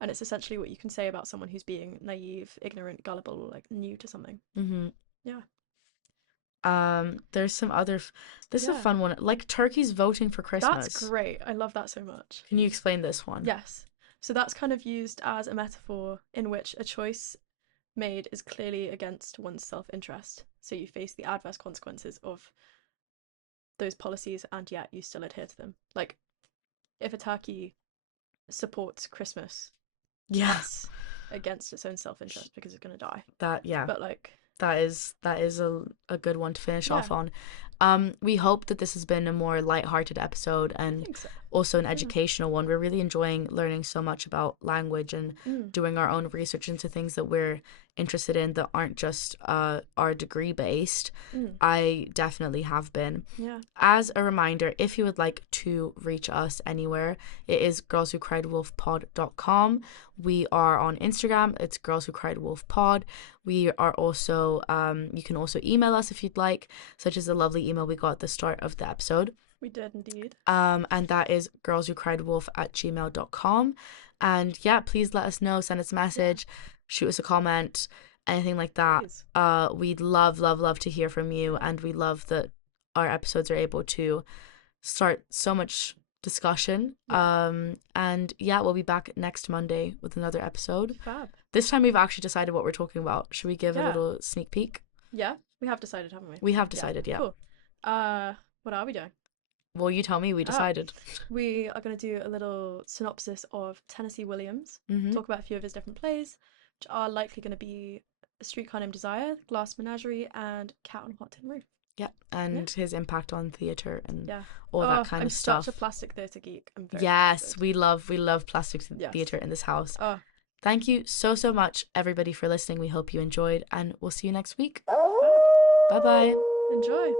and it's essentially what you can say about someone who's being naive, ignorant, gullible, or like new to something. Mm-hmm. Yeah. There's some other. This is a Yeah. fun one. Like turkeys voting for That's Christmas. great. I love that so much. Can you explain this one? Yes. So that's kind of used as a metaphor in which a choice made is clearly against one's self interest. So you face the adverse consequences of those policies and yet you still adhere to them. Like, if a turkey supports Christmas, Yeah. that's against its own self interest because it's going to die. That yeah. But, like, that is a good one to finish Yeah. off on. We hope that this has been a more light-hearted episode I and think so. also an educational one. We're really enjoying learning so much about language and doing our own research into things that we're interested in that aren't just our degree based. I definitely have been. Yeah. As a reminder, if you would like to reach us anywhere, it is girlswhocriedwolfpod.com. We are on Instagram. It's girlswhocriedwolfpod. We are also, you can also email us if you'd like, such as the lovely email we got at the start of the episode. We did indeed. And that is girlswhocriedwolf@gmail.com. And yeah, please let us know, send us a message, shoot us a comment, anything like that. Please. We'd love to hear from you, and we love that our episodes are able to start so much discussion. And yeah, we'll be back next Monday with another episode. Fab. This time we've actually decided what we're talking about. Should we give a Yeah. little sneak peek? Yeah, we have decided, haven't we? We have decided, yeah. Cool. What are we doing? Well, you tell me. We decided. We are going to do a little synopsis of Tennessee Williams, Mhm. talk about a few of his different plays, which are likely going to be A Streetcar Named Desire, Glass Menagerie, and Cat on a Hot Tin Roof. Yeah, and his impact on theatre and Yeah. all that kind of stuff. I'm such a plastic theatre geek. I'm very Yes, excited. we love plastic Yes. theatre in this house. Oh, Thank you so much, everybody, for listening. We hope you enjoyed, and we'll see you next week. Bye bye. enjoy.